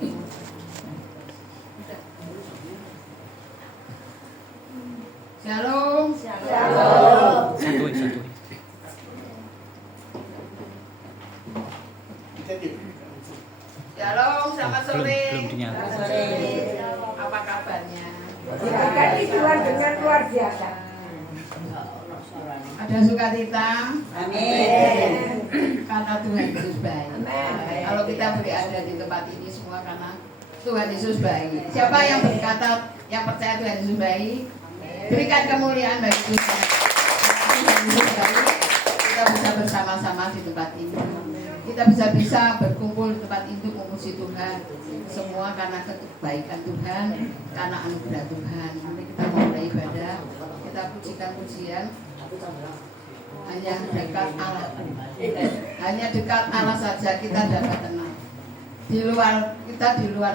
Shalom. Satu. Shalom, selamat sore. Belum dinyalakan. Apa kabarnya? Diberkati Tuhan dengan luar biasa. Ada sukacita? Amin. Karena Tuhan Yesus baik. Amin. Kalau kita berada di tempat ini semua karena Tuhan Yesus baik. Siapa yang berkata, yang percaya Tuhan Yesus baik, berikan kemuliaan bagi Tuhan. Tuhan Yesus baik. Kita bisa bersama-sama di tempat ini. Kita bisa berkumpul di tempat ini untuk memuji Tuhan. Semua karena kebaikan Tuhan, karena anugerah Tuhan. Nanti kita mulai ibadah, kita pujikan pujian. Hanya dekat Allah, hanya dekat Allah saja kita dapat tenang. Di luar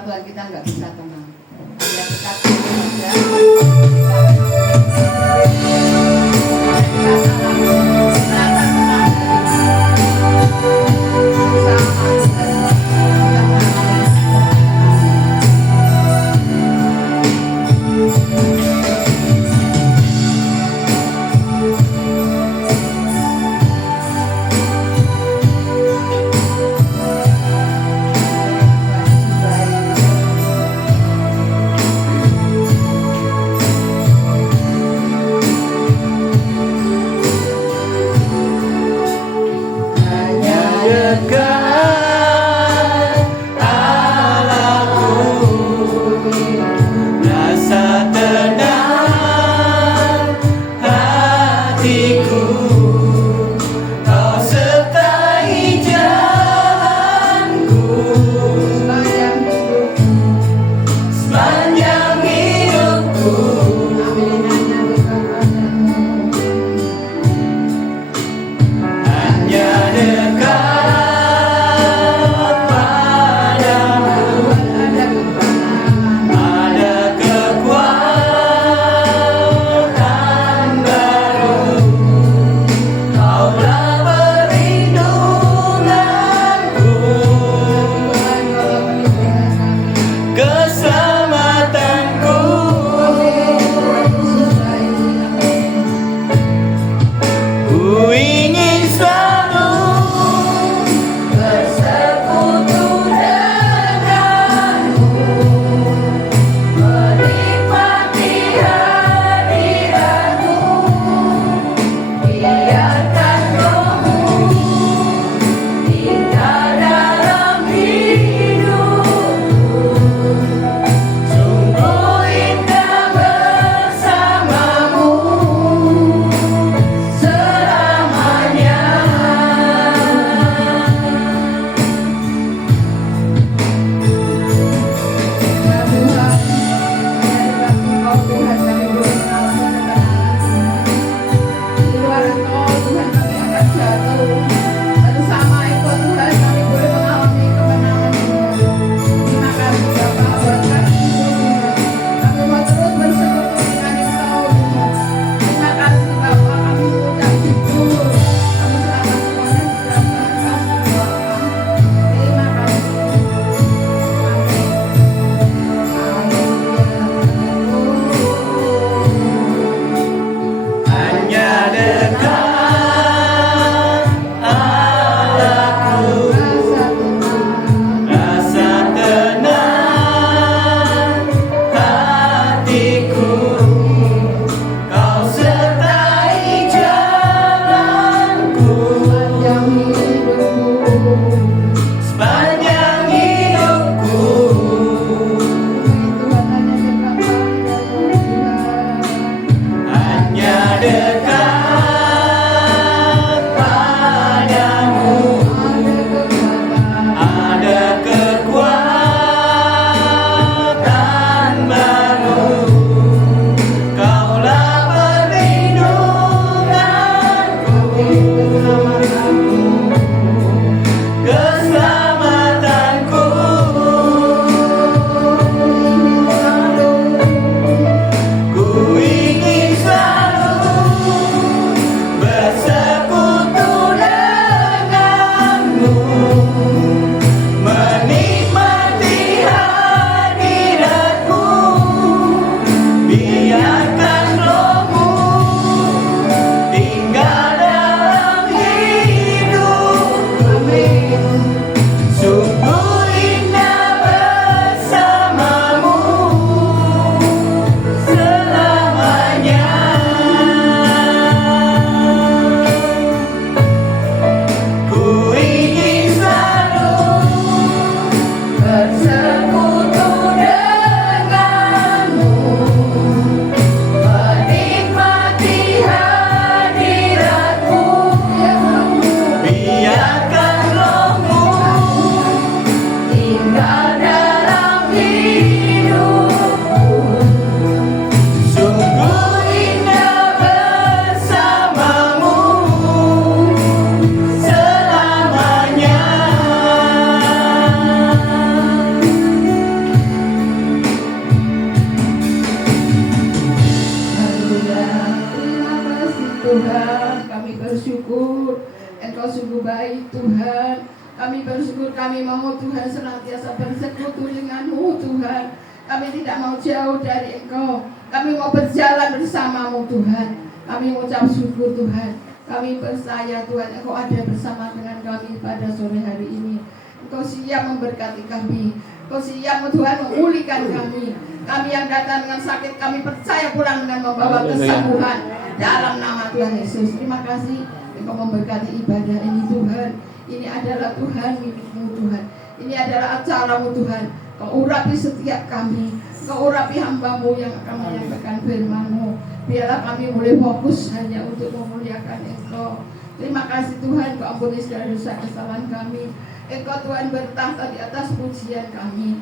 Tuhan kita nggak bisa tenang. Hanya dekat Allah saja kita Cause Kami bersyukur kami mau Tuhan senantiasa bersekutu dengan-Mu Tuhan. Kami tidak mau jauh dari Engkau. Kami mau berjalan bersama-Mu Tuhan. Kami mengucap syukur Tuhan. Kami percaya Tuhan Engkau ada bersama dengan kami pada sore hari ini. Engkau siap memberkati kami. Engkau siap Tuhan memulihkan kami. Kami yang datang dengan sakit kami percaya pulang dengan membawa kesembuhan dalam nama Tuhan Yesus. Terima kasih Engkau memberkati ibadah ini Tuhan. Ini adalah Tuhan milik-Mu Tuhan. Ini adalah acara-Mu Tuhan. Kau urapi setiap kami. Kau urapi hamba-Mu yang akan menyampaikan firman-Mu. Biarlah kami boleh fokus hanya untuk memuliakan Engkau. Terima kasih Tuhan, Kau ampuni segala dosa kesalahan kami. Engkau Tuhan bertahta di atas pujian kami.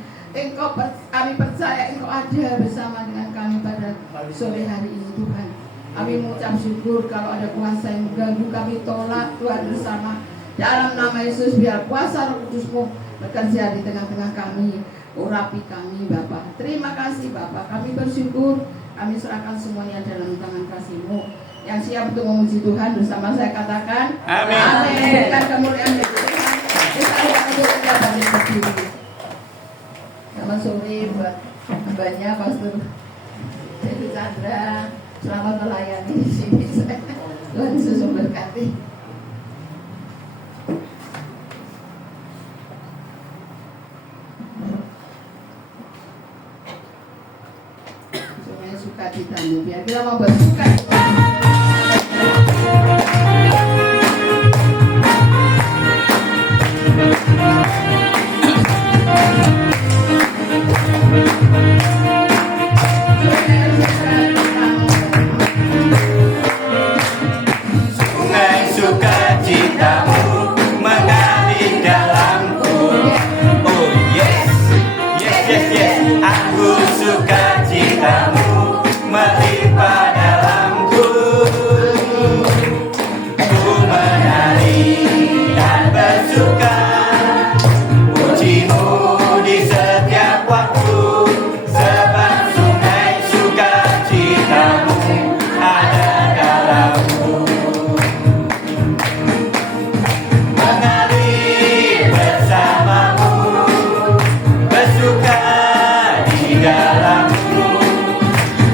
Kami percaya Engkau ada bersama dengan kami pada sore hari ini Tuhan. Kami mengucap syukur kalau ada kuasa yang mengganggu kami tolak Tuhan bersama. Dalam nama Yesus biar kuasa Roh Kudus-Mu bekerja di tengah-tengah kami. Urapi kami Bapa. Terima kasih Bapa. Kami bersyukur. Kami serahkan semuanya dalam tangan kasih-Mu. Yang siap untuk memuji Tuhan bersama saya katakan Amin. Amin. Bukan kemuliaan bagi Tuhan. Kita akan untuk ucapan yang berdiri. Selamat sore buat hambanya Pastor Devi Chandra. Selamat melayani di sini. Tuhan Yesus memberkati. Semuanya suka ditanya. Biar kita mau bersuka. Sungai sukacitamu mengalir dalamku. Oh yes, yes, yes, yes. Aku sukacitamu melimpah dalamku. Ku menari dan bersuka, pujimu di setiap waktu. Sebab sungai sukacitamu ada dalamku. Mengalir bersamamu, bersuka di dalamku,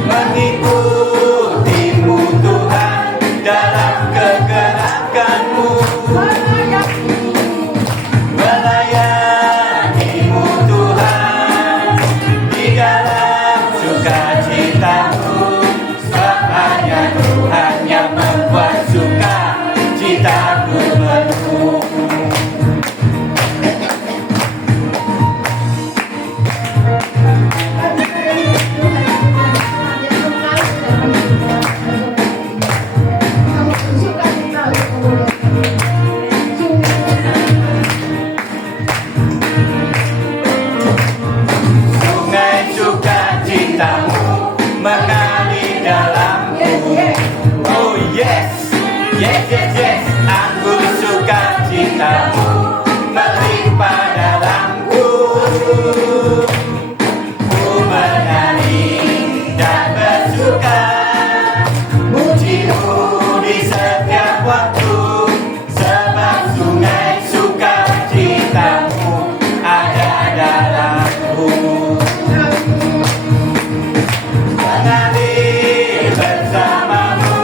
mengikutimu Tuhan dalam kegerakanmu, melayanimu Tuhan di dalam sukacitamu. Sebab hanya Tuhan yang membuat sukacitaku penuh. Sungai sukacitamu mengalir dalamku. Oh yes, yes, yes, yes. Aku sukacitamu melimpah dalamku. Ku menari dan bersuka, pujimu di setiap waktu. Sebab sungai sukacitamu ada dalamku. Mengalir bersamamu,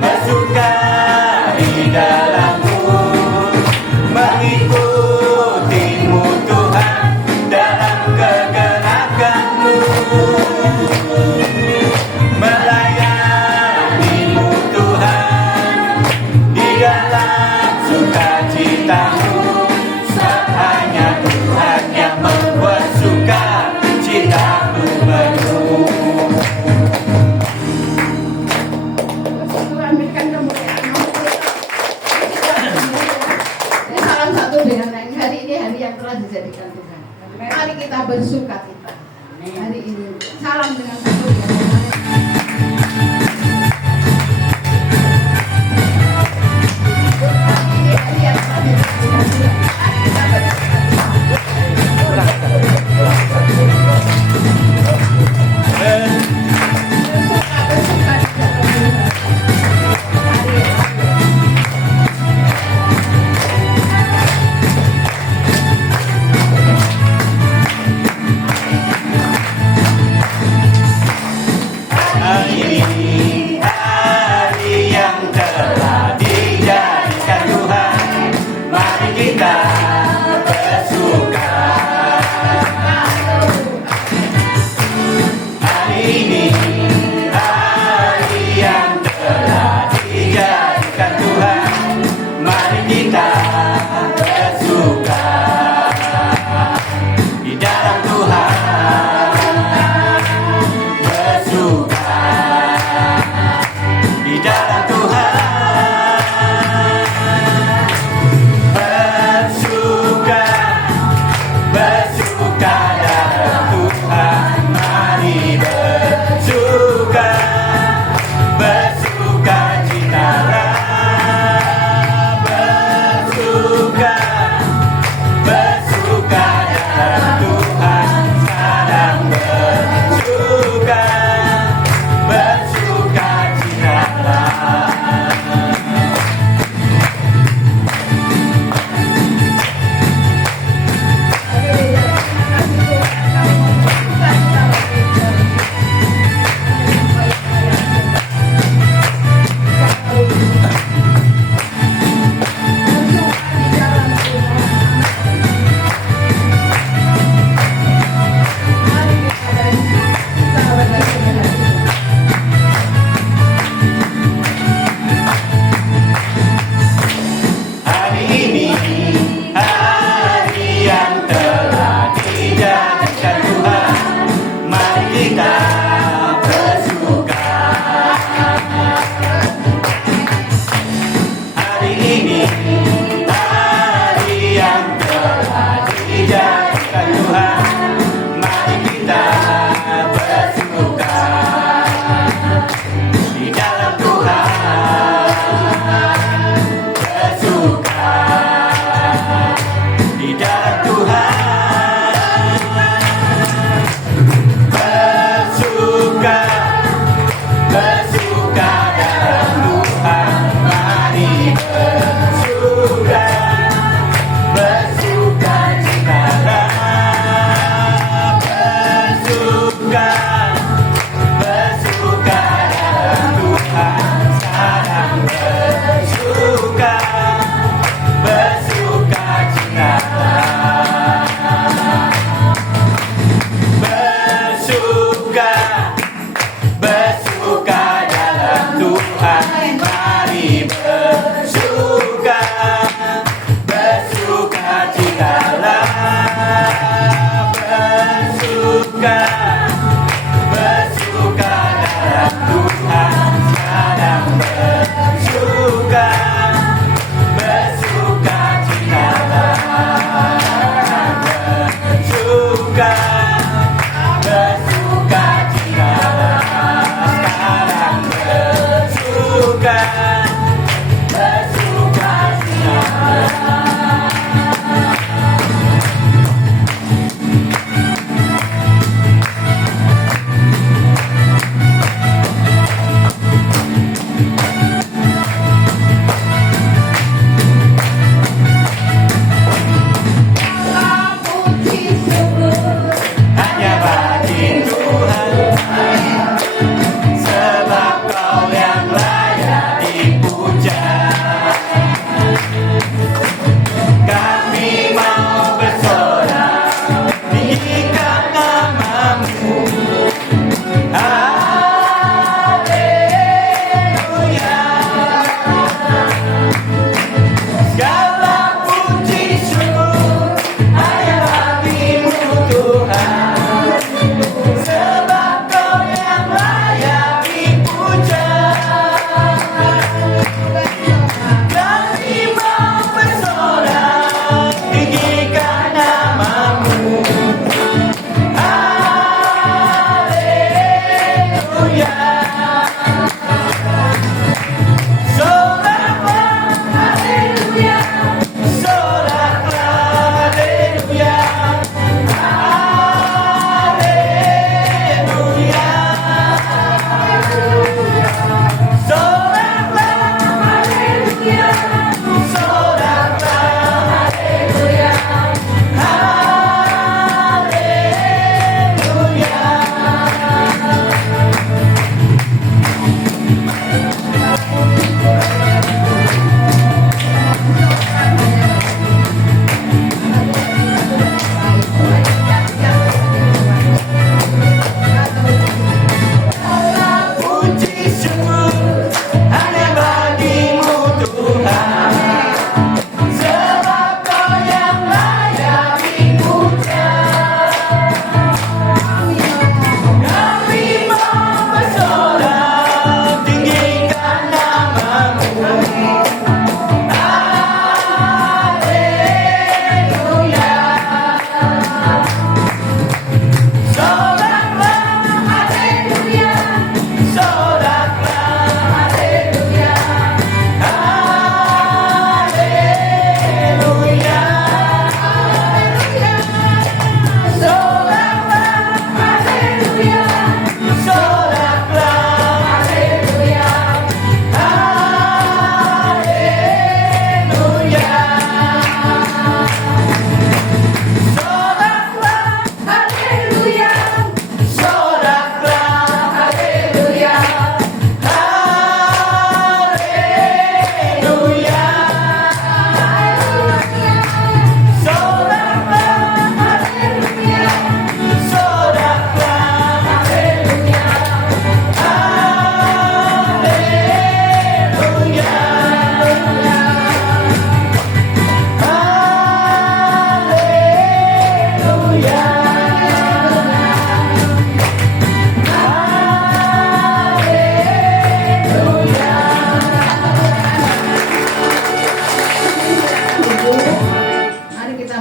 bersuka di dalamku, mengikutimu Tuhan dalam kegerakanmu, melayanimu Tuhan di dalam sukacitamu. Sebab hanya Tuhan yang membuat sukacitaku penuh. Tuhan berikan kemuliaan. Ini salam satu dengan lain. Hari ini hari yang telah dijadikan Tuhan. Mari kita bersuka cita. Hari ini salam dengan satu dengan lain. Ini hari yang telah dijadikan Tuhan. Mari kita bersuka cita. Bersuka di dalam Tuhan. Mari. bersuka. Hari ini hari yang telah dijadikan Tuhan, mari kita bersuka di dalam Tuhan. Bersuka di dalam Tuhan. Bersuka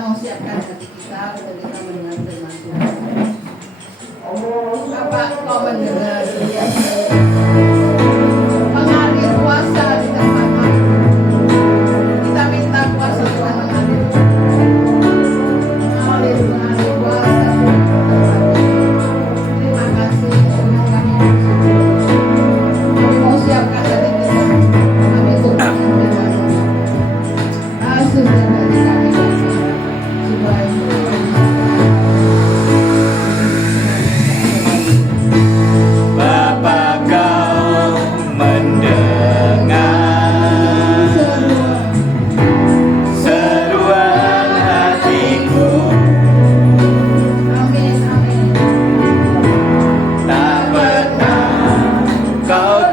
mau siapkan hati kita untuk kita mendengar firman Tuhan. Bapak, kau mendengar mengalir kuasa di tempat kami. Kita minta kuasa Tuhan mengalir kuasa. Terima kasih Tuhan, kami bersyukur. Kami mau siapkan hati kita. Kami untuk mendengar Yesus dan hati kami supaya Bapa kau mendengar seruan hatiku, amin, amin. tak pernah kau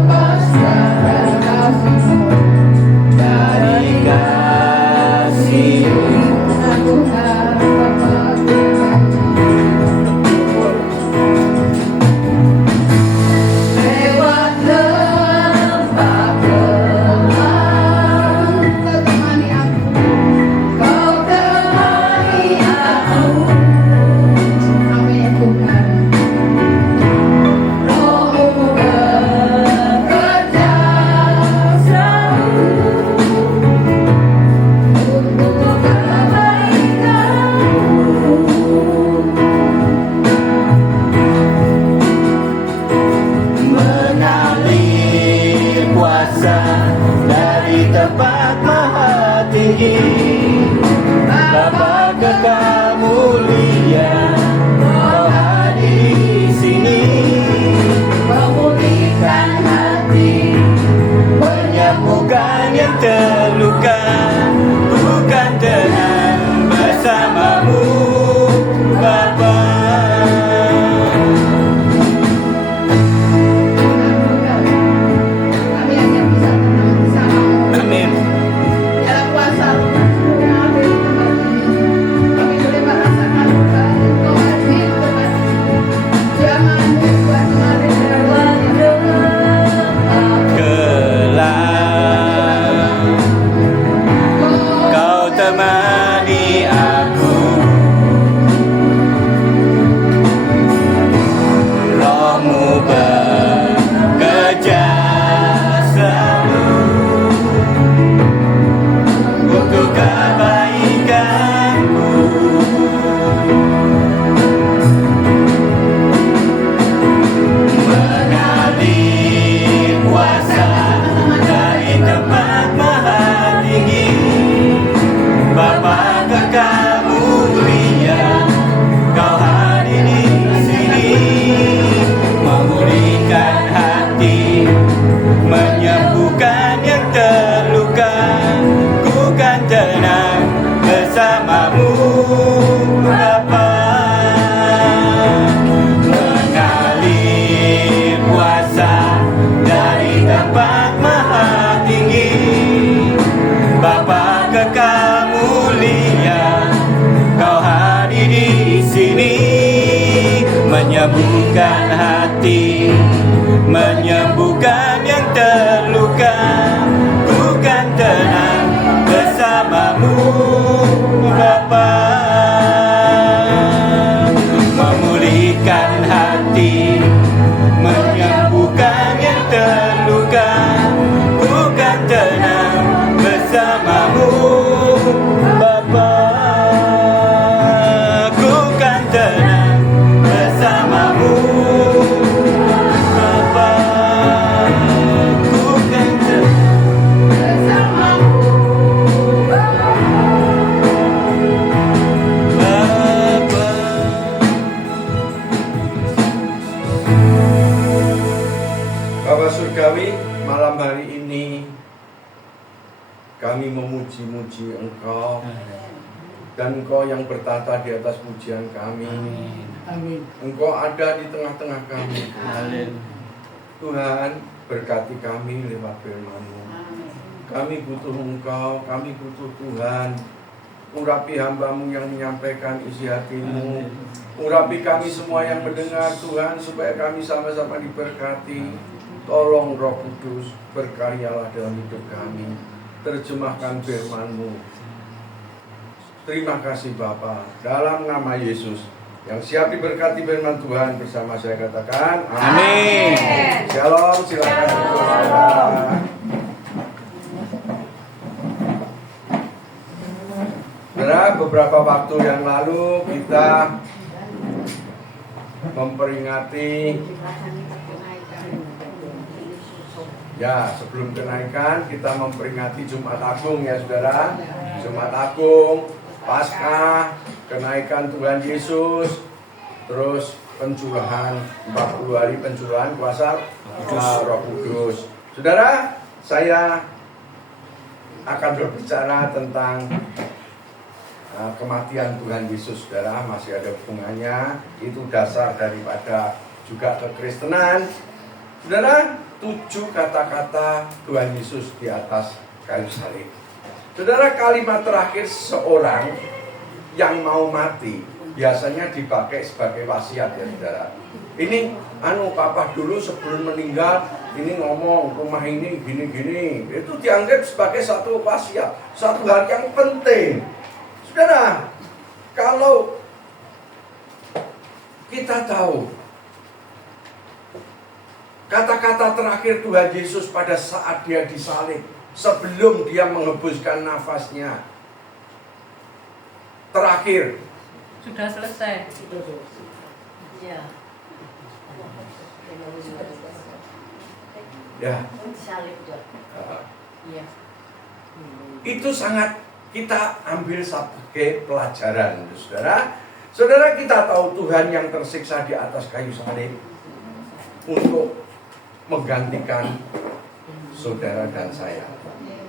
Lepaskan kasih-Mu dari kasih-Mu. Tuhan Bapa lewat lembah gelap Kau temani aku, Kau temani aku. Amin Tuhan. Roh-Mu bekerja selalu untuk Mengalir kuasa dari tempat maha tinggi, Bapa kekal mulia, kau hadir di sini, memulihkan hati, menyembuhkan yang terluka, bukan tenang bersamamu, Bapa. kami hanya bisa tenang bersama-Mu. Amin. Dalam kuasa Roh-Mu yang ada di tempat ini, kami boleh merasakan Tuhan, Engkau hadir di tempat ini. Jangan-Mu Tuhan mengalir lewat Gelap, kau temani aku, Roh-Mu bekerja selalu untuk kebaikanku. Mengalir kuasa dari tempat maha tinggi, Bapa kekal mulia, kau hadir di sini, memulihkan hati, menyembuhkan yang terluka, ku kan tenang bersamamu, Bapa. Mengalir kuasa dari tempat maha tinggi, Bapa kekal mulia, kau hadir di sini, menyembuhkan hati, menyembuhkan yang terluka, bukan tenang bersamamu, Bapa. Memulihkan hati, menyembuhkan yang terluka, bukan tenang bersamamu, Bapa. Ku kan tenang bersamamu, Bapa. Ku kan tenang bersama-Mu. Bapa. Bapa Surgawi, malam hari ini kami memuji-muji Engkau, dan Engkau yang bertata di atas pujian kami. Amin. Engkau ada di tengah-tengah kami. Amin. Tuhan, berkati kami lewat firman-Mu. Amin. Kami butuh Engkau, kami butuh Tuhan. Urapi hamba-Mu yang menyampaikan isi hati-Mu. Urapi kami semua yang mendengar Tuhan, supaya kami sama-sama diberkati. Tolong Roh Kudus, berkaryalah dalam hidup kami. Terjemahkan firman-Mu. Terima kasih Bapa. Dalam nama Yesus yang siap diberkati firman Tuhan bersama saya katakan Amin. Shalom, silakan duduk, saudara. Saudara, beberapa waktu yang lalu kita memperingati, ya sebelum kenaikan kita memperingati Jumat Agung ya saudara. Jumat Agung, Paskah, kenaikan Tuhan Yesus, terus pencurahan 40 hari pencurahan kuasa Roh Kudus. Saudara, saya akan berbicara tentang kematian Tuhan Yesus. Saudara, masih ada hubungannya, itu dasar daripada juga kekristenan. Saudara, 7 kata-kata Tuhan Yesus di atas kayu salib. Saudara, kalimat terakhir seseorang yang mau mati biasanya dipakai sebagai wasiat ya saudara. Ini papa dulu sebelum meninggal ini ngomong rumah ini gini-gini. Itu dianggap sebagai satu wasiat, satu hal yang penting. Saudara, kalau kita tahu kata-kata terakhir Tuhan Yesus pada saat dia disalib, sebelum dia menghembuskan nafasnya terakhir, sudah selesai. Ya. Ya. Iya. Itu sangat kita ambil sebagai pelajaran, saudara. Saudara, kita tahu Tuhan yang tersiksa di atas kayu salib untuk menggantikan saudara dan saya.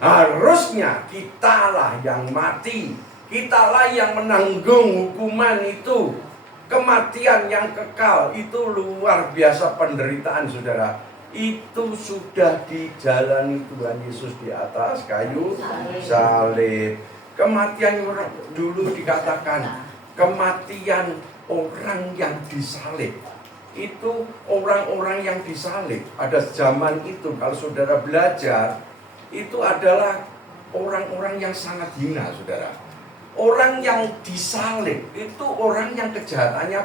Harusnya kitalah yang mati, kitalah yang menanggung hukuman itu. Kematian yang kekal itu luar biasa penderitaan saudara. Itu sudah dijalani Tuhan Yesus di atas kayu salib. Kematian orang dulu dikatakan kematian orang yang disalib. Itu orang-orang yang disalib pada zaman itu, kalau saudara belajar, itu adalah orang-orang yang sangat hina saudara. Orang yang disalib itu orang yang kejahatannya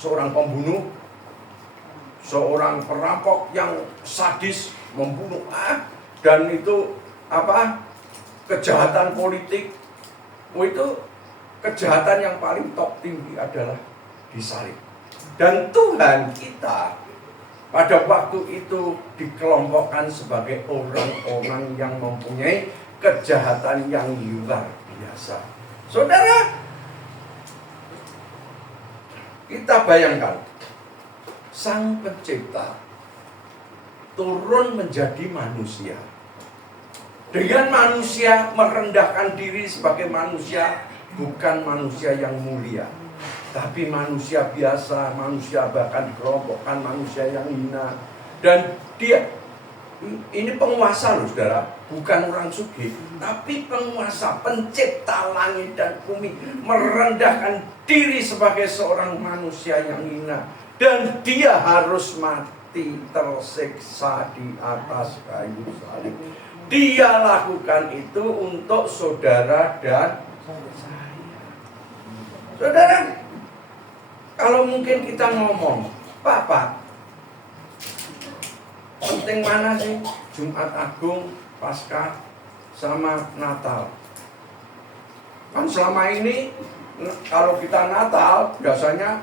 seorang pembunuh, seorang perampok yang sadis membunuh, dan itu kejahatan politik. Itu kejahatan yang paling top tinggi adalah disalib. Dan Tuhan kita pada waktu itu dikelompokkan sebagai orang-orang yang mempunyai kejahatan yang luar biasa. Saudara, kita bayangkan Sang Pencipta turun menjadi manusia. Dengan manusia merendahkan diri sebagai manusia, bukan manusia yang mulia, tapi manusia biasa, manusia bahkan dikelompokkan manusia yang hina. Dan dia ini penguasa loh saudara, bukan orang sugih, tapi penguasa, pencipta langit dan bumi, merendahkan diri sebagai seorang manusia yang hina. Dan dia harus mati tersiksa di atas kayu salib. Dia lakukan itu untuk saudara dan saya. Saudara, kalau mungkin kita ngomong, Pak, penting mana sih Jumat Agung, Paskah, sama Natal? Kan selama ini kalau kita Natal biasanya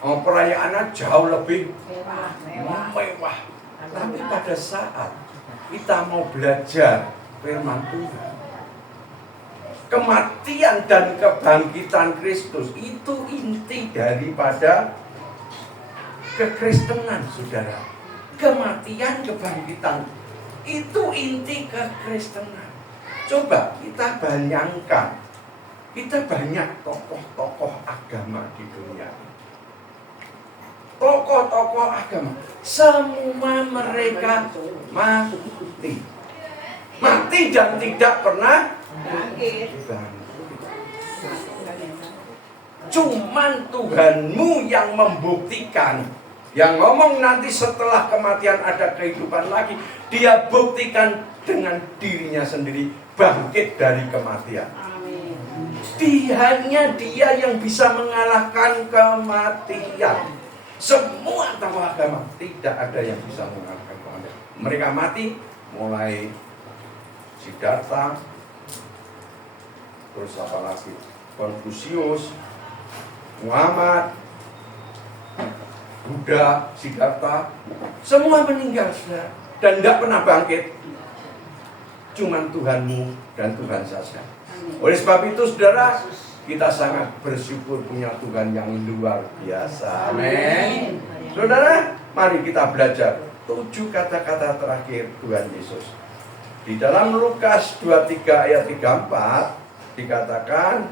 perayaannya jauh lebih mewah. Tapi pada saat kita mau belajar firman Tuhan, kematian dan kebangkitan Kristus itu inti daripada kekristenan saudara. Kematian, kebangkitan itu inti kekristenan. Coba kita bayangkan, kita banyak tokoh-tokoh agama di dunia. Tokoh-tokoh agama, semua mereka mati dan tidak pernah bangkit. Cuman Tuhanmu yang membuktikan, yang ngomong nanti setelah kematian ada kehidupan lagi. Dia buktikan dengan dirinya sendiri bangkit dari kematian. Hanya Dia yang bisa mengalahkan kematian. Semua tokoh agama tidak ada yang bisa mengalahkan kematian. Mereka mati, mulai Siddhartha, terus apa lagi? Konfusius, Muhammad, Buddha, Siddhartha, semua meninggal, saudara, dan tidak pernah bangkit. Cuman Tuhanmu dan Tuhan saja. Oleh sebab itu, saudara, kita sangat bersyukur punya Tuhan yang luar biasa. Amin. Saudara, mari kita belajar 7 kata-kata terakhir Tuhan Yesus. Di dalam Lukas 23 ayat 34 dikatakan,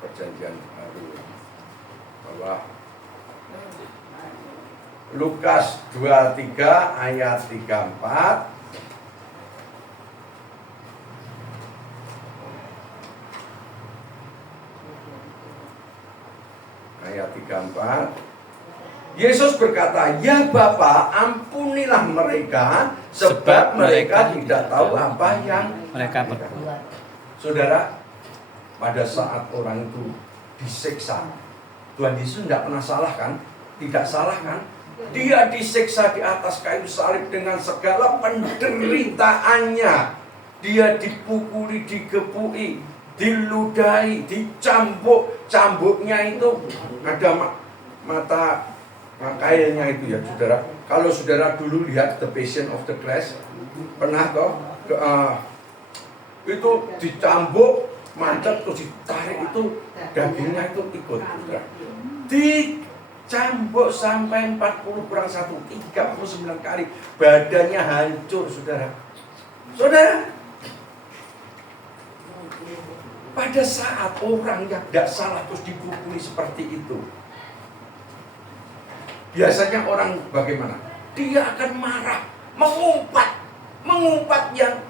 perjanjian baru, bahwa Lukas 23 ayat 34, ayat 34, Yesus berkata, "Ya Bapa, ampunilah mereka, sebab mereka tidak tahu apa yang mereka berbuat." Saudara, pada saat orang itu disiksa, Tuhan Yesus tidak pernah salah kan? Tidak salah kan? Dia disiksa di atas kayu salib dengan segala penderitaannya. Dia dipukuli, digebuki, diludahi, dicambuk. Cambuknya itu ada mata kailnya itu ya, saudara. Kalau saudara dulu lihat The Passion of the Christ, pernah toh? Itu dicambuk, macet, terus ditarik, itu dagingnya itu ikut, saudara. Dicambuk sampai 40 kurang 1, 39 kali. Badannya hancur, saudara. Saudara, pada saat orang yang tidak salah terus dipukuli seperti itu, biasanya orang bagaimana? Dia akan marah, mengumpat yang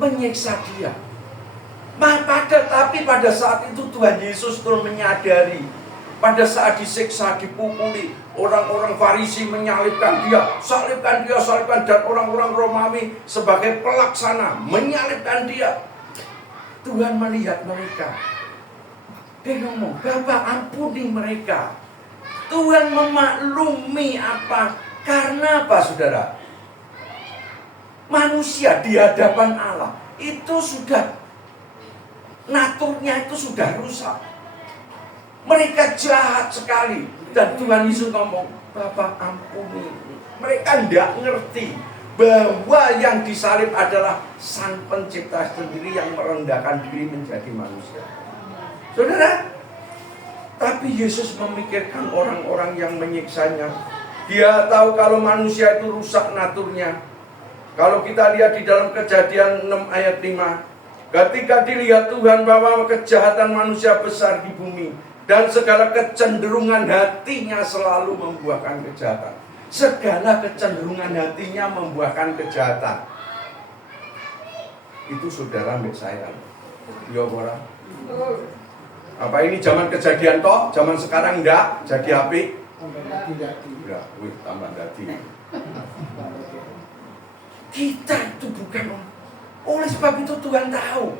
menyiksa dia. Tapi pada saat itu Tuhan Yesus terus menyadari, pada saat disiksa, dipukuli, orang-orang Farisi menyalibkan dia, salibkan, dan orang-orang Romawi sebagai pelaksana menyalibkan dia. Tuhan melihat mereka. Dia ngomong, "Bapa, ampuni mereka." Tuhan memaklumi apa? Karena apa, saudara? Manusia di hadapan Allah itu sudah, naturnya itu sudah rusak. Mereka jahat sekali. Dan Tuhan Yesus ngomong, "Bapa, ampuni." Mereka tidak ngerti bahwa yang disalib adalah Sang Pencipta sendiri yang merendahkan diri menjadi manusia. Saudara, tapi Yesus memikirkan orang-orang yang menyiksanya. Dia tahu kalau manusia itu rusak naturnya. Kalau kita lihat di dalam Kejadian 6 ayat 5, ketika dilihat Tuhan bahwa kejahatan manusia besar di bumi, dan segala kecenderungan hatinya selalu membuahkan kejahatan. Segala kecenderungan hatinya membuahkan kejahatan. Itu saudara mbak saya. Ya orang. Apa ini zaman kejadian toh? Zaman sekarang enggak jadi api? Enggak, tambah dadi. Kita itu bukan orang. Oleh sebab itu Tuhan tahu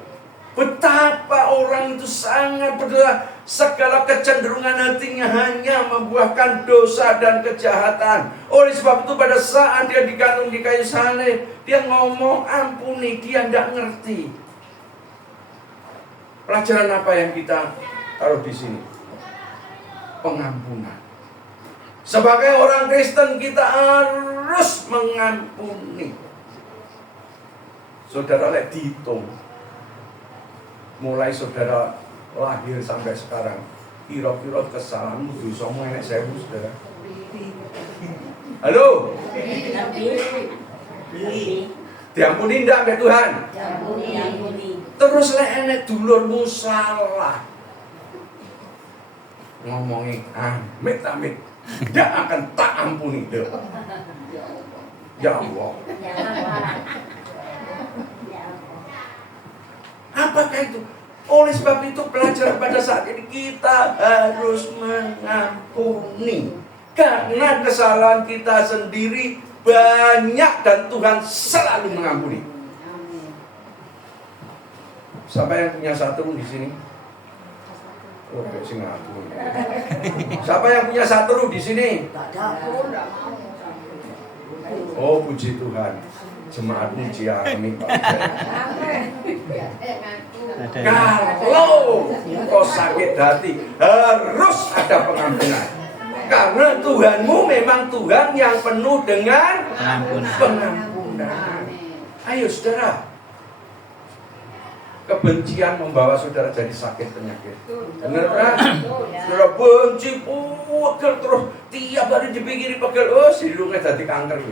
betapa orang itu sangat berdosa. Segala kecenderungan hatinya hanya membuahkan dosa dan kejahatan. Oleh sebab itu pada saat dia digantung di kayu salib, dia ngomong ampuni, dia tidak ngerti. Pelajaran apa yang kita taruh di sini? Pengampunan. Sebagai orang Kristen kita harus mengampuni. Saudara lihat dihitung, mulai saudara lahir sampai sekarang, kira-kira kesalahanmu dosamu enek 1000, saudara. Halo? Diampuni ndak mbek Tuhan? Diampuni. Terus lek enek dulurmu salah, ngomongi amit-amit, ndak akan tak ampuni deh. Ya Allah. Apakah itu? Oleh sebab itu pelajaran pada saat ini kita harus mengampuni. Karena kesalahan kita sendiri banyak dan Tuhan selalu mengampuni. Siapa yang punya satu di sini? Oh, kayak sing aku. Siapa yang punya satu di sini? Aku enggak mau. Oh, puji Tuhan. Jemaat puji kami, Pak. Kalau engkau sakit hati, harus ada pengampunan. Karena Tuhanmu memang Tuhan yang penuh dengan pengampunan. Ayo saudara. Kebencian membawa saudara jadi sakit penyakit. Benar kan? Saudara benci, pegel terus tiap hari dipikiri pegel. Oh, hidungnya jadi kanker.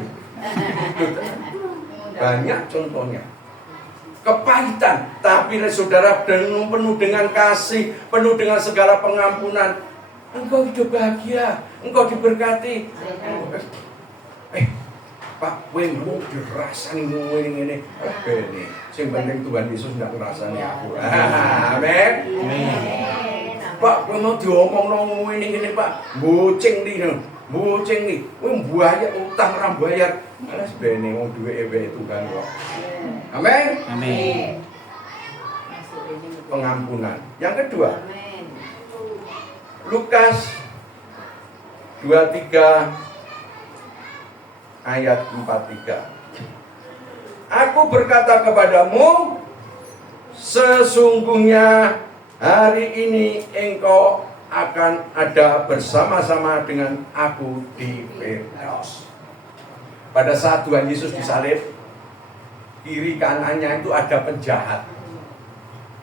Banyak contohnya. Kepahitan, tapi saudara penuh dengan kasih, penuh dengan segala pengampunan. Engkau hidup bahagia, engkau diberkati. Pak, kowe mau dirasani ngene. Ini, sing penting Tuhan Yesus ndak ngrasani aku. Amin. Pak, kowe mau diomongno ngene Pak. Bocing nih. Kowe mbayar utang ora bayar. Alas bene wong duwe Tuhan kok. Amin. Amin. Pengampunan. Yang kedua, Lukas 23 ayat 43. Aku berkata kepadamu, sesungguhnya hari ini engkau akan ada bersama-sama dengan aku di Firdaus. Pada saat Tuhan Yesus disalib, kiri kanannya itu ada penjahat.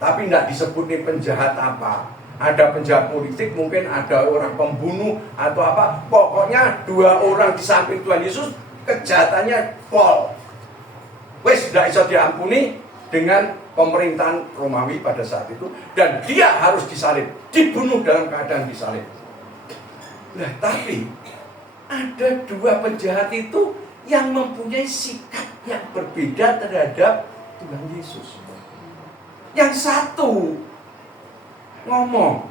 Tapi tidak disebutin penjahat apa. Ada penjahat politik, mungkin ada orang pembunuh atau apa. Pokoknya dua orang di samping Tuhan Yesus, kejahatannya pol. Wes tidak bisa diampuni dengan pemerintahan Romawi pada saat itu. Dan dia harus disalib, dibunuh dalam keadaan disalib. Nah tapi ada dua penjahat itu yang mempunyai sikap yang berbeda terhadap Tuhan Yesus. Yang satu ngomong,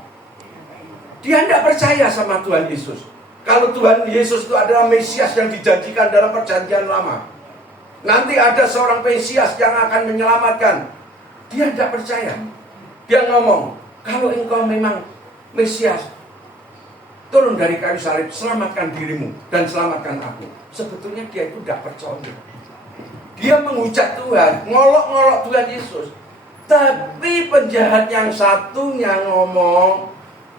dia tidak percaya sama Tuhan Yesus. Kalau Tuhan Yesus itu adalah Mesias yang dijanjikan dalam perjanjian lama, nanti ada seorang Mesias yang akan menyelamatkan. Dia tidak percaya. Dia ngomong, kalau engkau memang Mesias, turun dari kayu salib, selamatkan dirimu dan selamatkan aku. Sebetulnya dia itu tidak percaya. Dia menghujat Tuhan, ngolok-ngolok Tuhan Yesus. Tapi penjahat yang satunya ngomong,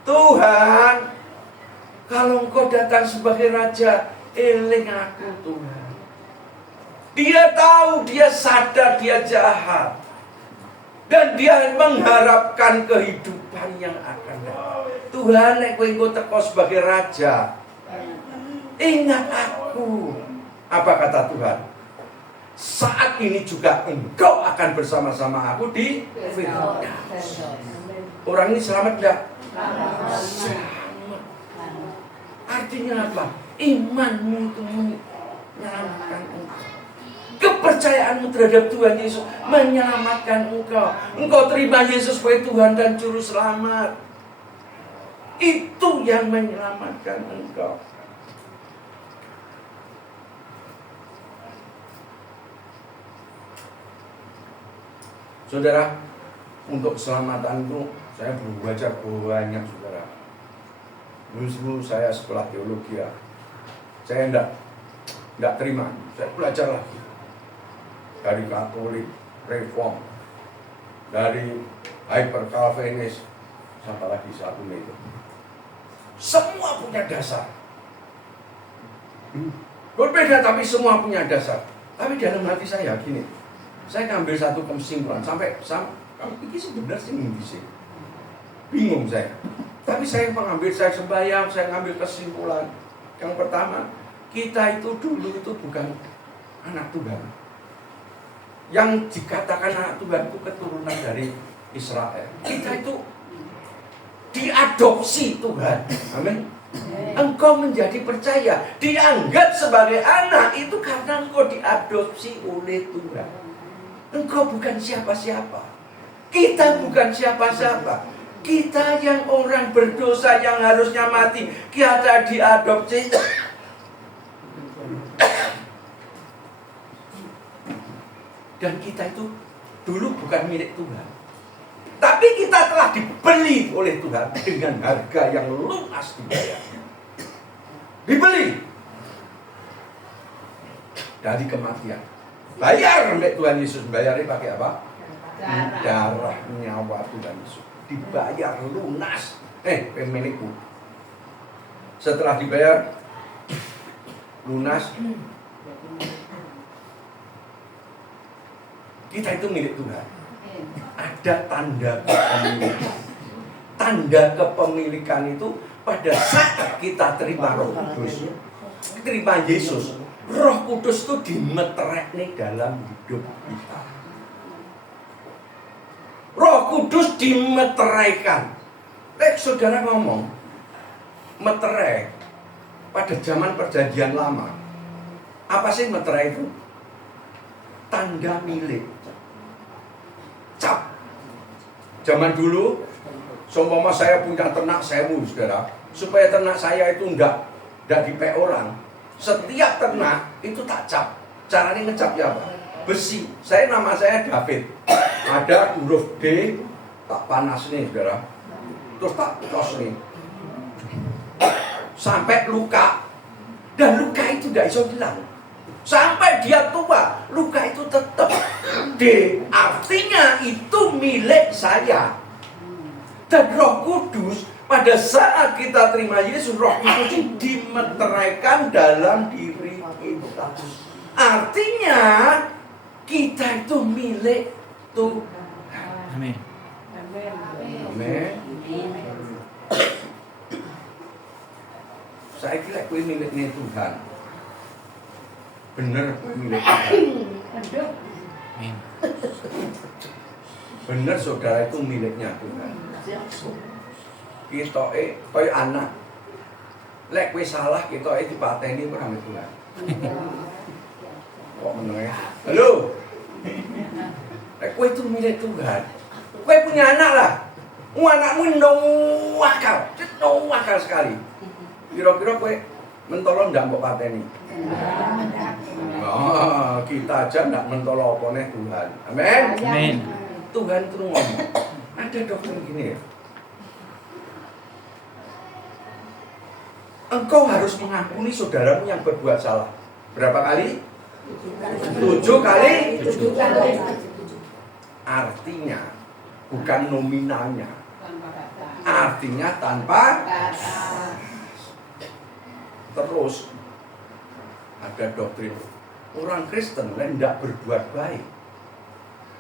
Tuhan, kalau engkau datang sebagai raja, eling aku Tuhan. Dia tahu, dia sadar dia jahat. Dan dia mengharapkan kehidupan yang akan datang. Tuhan, nek kowe engko teko sebagai raja, ingat aku. Apa kata Tuhan? Saat ini juga engkau akan bersama-sama aku di Firdaus. Orang ini selamat tidak? Selamat. Artinya apa? Imanmu itu menyelamatkan engkau. Kepercayaanmu terhadap Tuhan Yesus menyelamatkan engkau. Engkau terima Yesus sebagai Tuhan dan Juru Selamat. Itu yang menyelamatkan engkau. Saudara, untuk keselamatan itu saya belajar banyak, saudara. Dulu saya sekolah teologi ya. Saya enggak terima. Saya belajar lagi. Dari Katolik, Reform, dari Hyper Calvinis, sampai lagi satu itu. Semua punya dasar. Berbeda tapi semua punya dasar. Tapi dalam hati saya gini, saya ngambil satu kesimpulan sampai ini sebenarnya sih ngisi. Bingung saya. Tapi saya sembahyang, saya ngambil kesimpulan. Yang pertama, kita itu dulu itu bukan anak Tuhan. Yang dikatakan anak Tuhan itu keturunan dari Israel. Kita itu diadopsi Tuhan. Amin. Engkau menjadi percaya, dianggap sebagai anak itu karena engkau diadopsi oleh Tuhan. Engkau bukan siapa-siapa. Kita bukan siapa-siapa. Kita yang orang berdosa yang harusnya mati, kita diadopsi. Dan kita itu dulu bukan milik Tuhan. Tapi kita telah dibeli oleh Tuhan dengan harga yang lunas dibayar. Dibeli dari kematian. Bayar oleh Tuhan Yesus. Bayarnya pakai apa? Darah nyawa Tuhan Yesus. Dibayar lunas. Pemilikku. Setelah dibayar lunas, kita itu milik Tuhan. Ada tanda kepemilikan. Tanda kepemilikan itu pada saat kita terima Roh Kudus, terima Yesus, Roh Kudus itu dimeteraikan dalam hidup kita. Roh Kudus dimeteraikan. Saudara ngomong, meterai pada zaman perjanjian lama. Apa sih meterai itu? Tanda milik. Cap. Zaman dulu, seumpama saya punya ternak sewu, saudara, supaya ternak saya itu enggak dipek orang. Setiap ternak itu tak cap. Caranya ngecap ya apa? Besi. Nama saya David. Ada huruf D, tak panas nih, saudara. Terus tak tos nih. Sampai luka. Dan luka itu tidak bisa hilang. Sampai dia tua, luka itu tetap. D, artinya itu milik saya. Dan Roh Kudus, pada saat kita terima Yesus, Roh Kudus dimeteraikan dalam diri kita. Artinya kita itu milik Tuhan. Amin. Amin. Saya kira kue miliknya Tuhan. Bener milik Tuhan. Amin. Bener saudara itu miliknya Tuhan. Kita kaya anak. Lek kue salah kita dipateni ora Tuhan. Kok meneng ya? Halo. Lek kue itu milik Tuhan. Kue punya anak lah. Anakmu wakal sekali. Kira-kira kue mentolo ndak mbok pateni. Kita aja ndak mentolo apa nih Tuhan. Amin. Amin. Tuhan itu ngomong. Ada doktrin gini ya. Engkau harus mengampuni saudaramu yang berbuat salah. Berapa kali? 7 kali. Artinya bukan nominalnya. Artinya tanpa terus ada doktrin orang Kristen tidak berbuat baik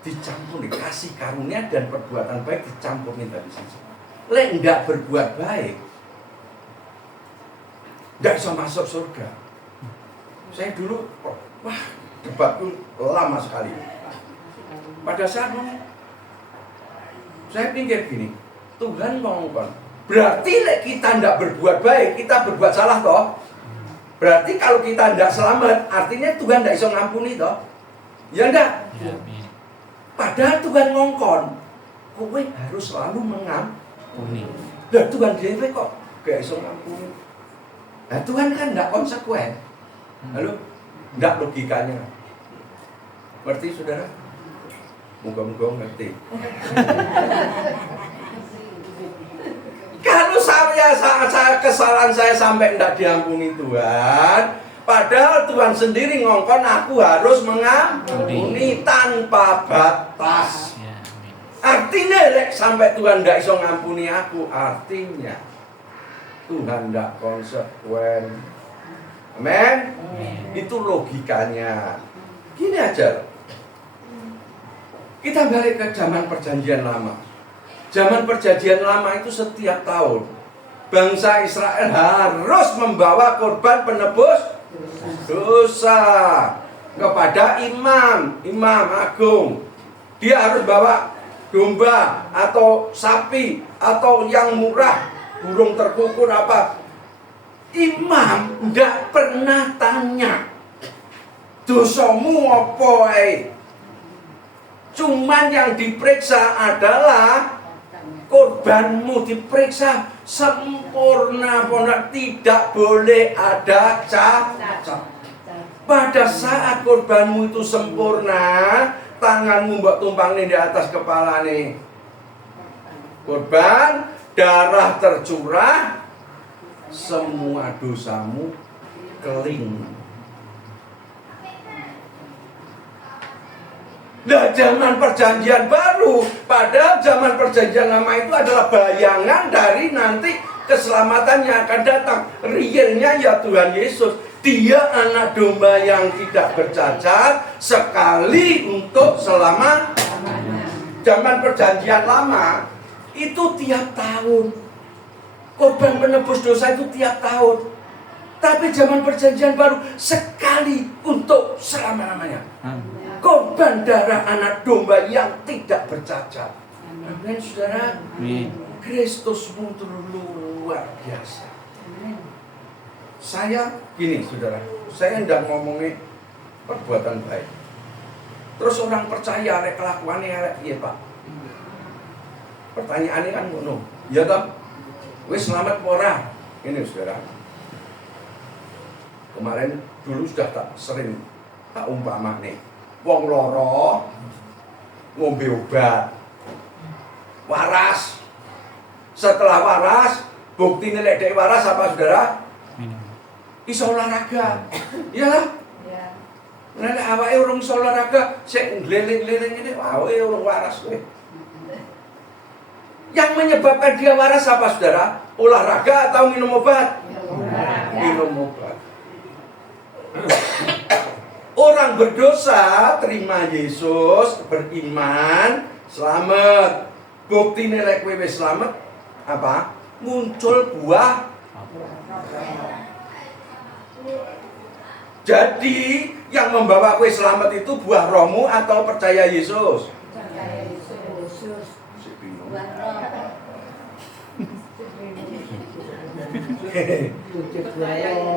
dicampur kasih karunia dan perbuatan baik dicampurin dari sisi. Tidak berbuat baik tidak bisa masuk surga. Saya dulu debatku lama sekali. Pada saat saya pikir gini, Tuhan ngomong, berarti kita tidak berbuat baik, kita berbuat salah toh. Berarti kalau kita tidak selamat, artinya Tuhan tidak bisa ngampuni toh. Ya enggak? Ya, padahal Tuhan ngongkon, kowe harus selalu mengampuni. Dan Tuhan dhewe kok gak bisa ngampuni. Nah Tuhan kan tidak konsekuen. Lalu tidak logikanya. Ngerti saudara? Moga-moga ngerti. Kalau kesalahan saya sampai tidak diampuni Tuhan, padahal Tuhan sendiri ngongkon aku harus mengampuni tanpa batas. ya, Artinya sampai Tuhan tidak bisa ngampuni aku, artinya Tuhan tidak konsekuen. Amin. Itu logikanya. Gini aja. Kita balik ke zaman perjanjian lama. Zaman perjanjian lama itu setiap tahun bangsa Israel harus membawa korban penebus dosa kepada imam agung. Dia harus bawa domba atau sapi atau yang murah, burung terkukur apa. Imam tidak pernah tanya dosamu apa. Cuman yang diperiksa adalah korbanmu, diperiksa sempurna, tidak boleh ada cacat. Pada saat korbanmu itu sempurna, tanganmu mbok tumpangin di atas kepala nih. Korban darah tercurah, semua dosamu keling. Nah, zaman perjanjian baru, padahal zaman perjanjian lama itu adalah bayangan dari nanti keselamatan yang akan datang. Realnya ya Tuhan Yesus, Dia anak domba yang tidak bercacat sekali untuk selama. Zaman perjanjian lama itu tiap tahun, korban penebus dosa itu tiap tahun. Tapi zaman perjanjian baru sekali untuk selama-lamanya. Korban darah anak domba yang tidak bercacat. Amin, saudara. Kristusmu itu luar biasa. Saya gini, saudara. Saya tidak ngomongin perbuatan baik. Terus orang percaya rek kelakuannya rek iya Pak. Pertanyaannya kan ngono. Ya toh? Wis selamat ora? Ini saudara. Kemarin dulu sudah tak sering tak umpama nih. Wong loro ngombe obat waras, setelah waras bukti nek dhek waras apa saudara? Iso olahraga. Iyalah. Nek awake urung iso olahraga sik ngleling-leling ngene awake urung waras kowe. Yang menyebabkan dia waras apa saudara? Olahraga atau minum obat? Minum obat. Orang berdosa terima Yesus, beriman, selamat. Bukti nek kowe wis selamat apa? Muncul buah. Jadi yang membawa kowe selamat itu buah rohmu atau percaya Yesus? Percaya Yesus.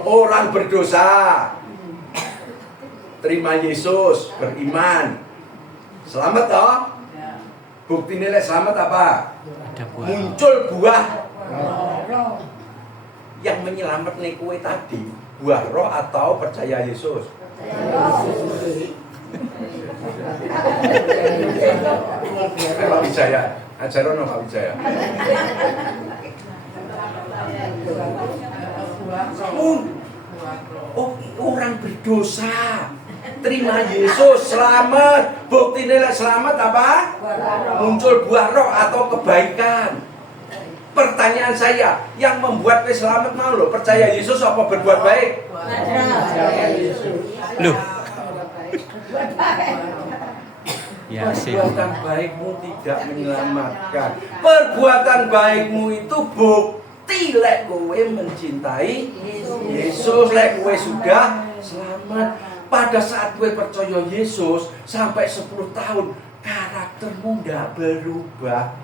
Orang berdosa terima Yesus, beriman, selamat toh? Bukti nilai selamat apa? Muncul buah yang menyelamat nih kue tadi, buah roh atau percaya Yesus? Pak Wijaya, ajaran Pak Wijaya. Orang berdosa terima Yesus, selamat. Bukti nilai selamat apa? Muncul buah roh atau kebaikan. Pertanyaan saya, yang membuat kowe selamat mau lo percaya Yesus apa berbuat baik? Percaya Yesus. Loh. Ya, perbuatan baikmu tidak menyelamatkan. Perbuatan baikmu itu bukti lek kowe mencintai Yesus, lek kowe sudah selamat. Pada saat kowe percaya Yesus sampai 10 tahun karaktermu tidak berubah.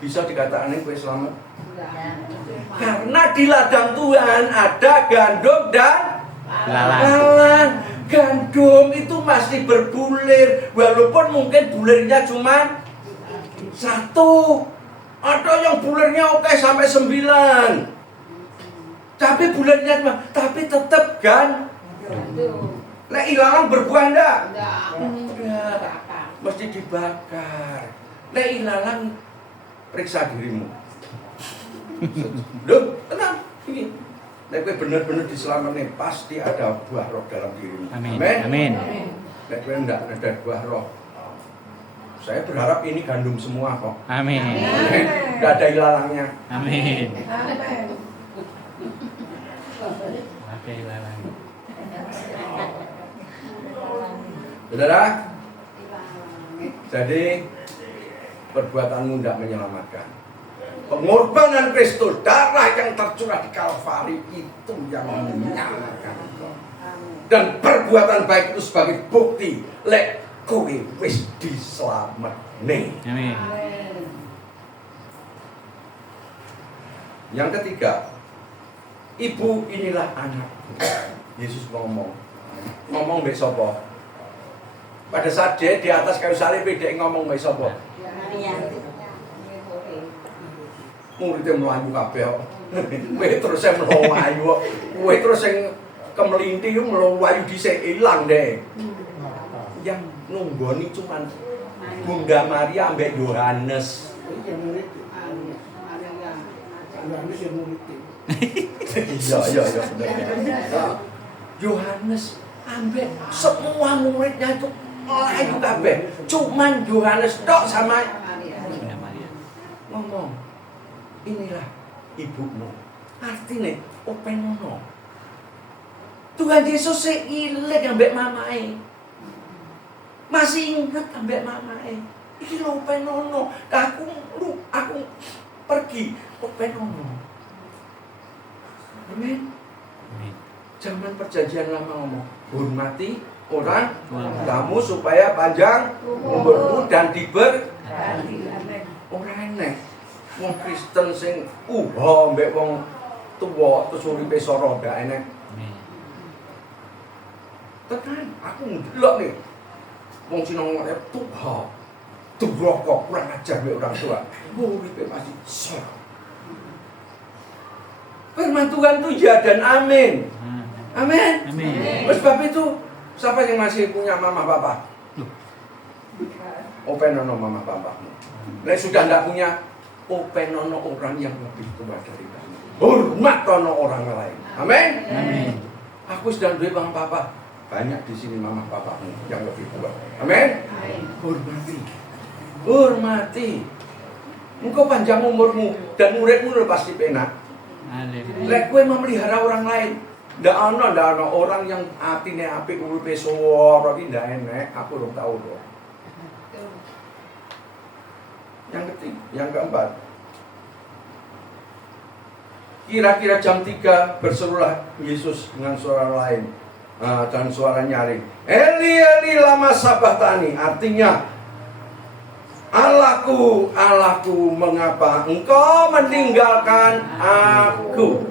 Bisa dikatakan kowe selamat? Karena di ladang Tuhan ada gandum dan lalang. Gandum itu masih berbulir, walaupun mungkin bulirnya cuma 1. Ada yang bulirnya oke sampai 9. Tapi bulirnya cuma, tapi tetap kan. Lek ilalang berbuah enggak? Enggak. Mesti dibakar. Lek ilalang periksa dirimu. Loh, tenang. Ini. Lek kowe bener-bener diselamatkan, pasti ada buah roh dalam dirimu. Amin. Amin. Amin. Lek kowe enggak ada buah roh. Saya berharap ini gandum semua kok. Amin. Enggak ada ilalangnya. Amin. Amin. Oke, lalang. Saudara, jadi perbuatanmu tidak menyelamatkan. Pengorbanan Kristus, darah yang tercurah di Kalvari itu yang menyelamatkan. Dan perbuatan baik itu sebagai bukti lek kowe wis diselametne. Amin. Yang ketiga, ibu inilah anakku. Yesus ngomong mbek sapa? Pada saat dia di atas kayu salib dia ngomong mbek sapa? Muridnya melayu kabeh kok. Kowe terus sing melayu kok. Kowe terus sing kemelinti ku melayu dhisik ilang deh. Yang nunggoni cuman Bunda Maria ambek Yohanes. Iya murid. Yohanes yang murid. Iya, benar. Nah, Yohanes ambil semua muridnya itu layu kabeh. Cuman Yohanes tok sama Bunda Maria. ngomong, inilah ibumu. Artinya, openono. Tuhan Yesus seilik ambek mamae. Masih ingat ambek mamae. Iki lho openono. Aku pergi openono. Amin. Amin. Zaman perjanjian lama ngomong, hormati orang Tuamu. kamu supaya panjang umurmu dan Amin. ora enek wong Kristen sing mbek wong tuwa terus uripe soro ndak enek. Amin. Tekan aku ndelok nih wong Cina ngomong tuha duraka kurang ajar mbek orang tua. Uripe masih soro. Firman Tuhan itu ya dan amin. Amin. Amin. Oleh sebab itu, siapa yang masih punya mama papa? Openono mama papamu. Nek sudah tidak punya, openono orang yang lebih tua dari kamu. Hormat tono orang lain. Amin. Amin. Aku sedang duwe mama papa. Banyak di sini mama papamu yang lebih tua. Amin. Hormati. Hormati. Engkau panjang umurmu dan muridmu udah pasti penak. Haleluya. Lek kowe memelihara orang lain, ndak ana orang yang atine apik uripe suwara iki ndak enek, aku ora tau loh. Yang keempat. Kira-kira jam 3 berserulah Yesus dengan suara lain dan suara nyaring. Eli Eli lama sabachthani, artinya Allahku, Allahku, mengapa engkau meninggalkan aku?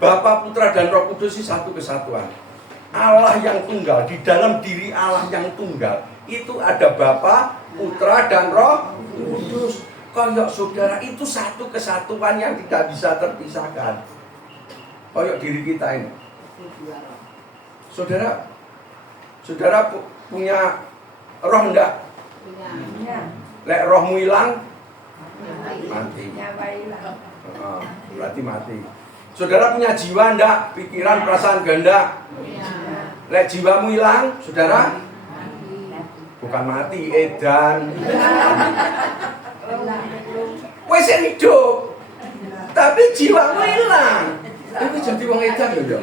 Bapa, Putra, dan Roh Kudus ini satu kesatuan. Allah yang tunggal, di dalam diri Allah yang tunggal itu ada Bapa, Putra, dan Roh Kudus. Koyok saudara, itu satu kesatuan yang tidak bisa terpisahkan. Koyok diri kita ini. Saudara punya roh enggak? Lek rohmu hilang, mati. Berarti mati. Saudara punya jiwa enggak? Pikiran, perasaan ganda. Lek jiwamu hilang, saudara? Bukan mati, edan. Wes hidup. Tapi jiwamu hilang. Tapi jadi wong edan lho.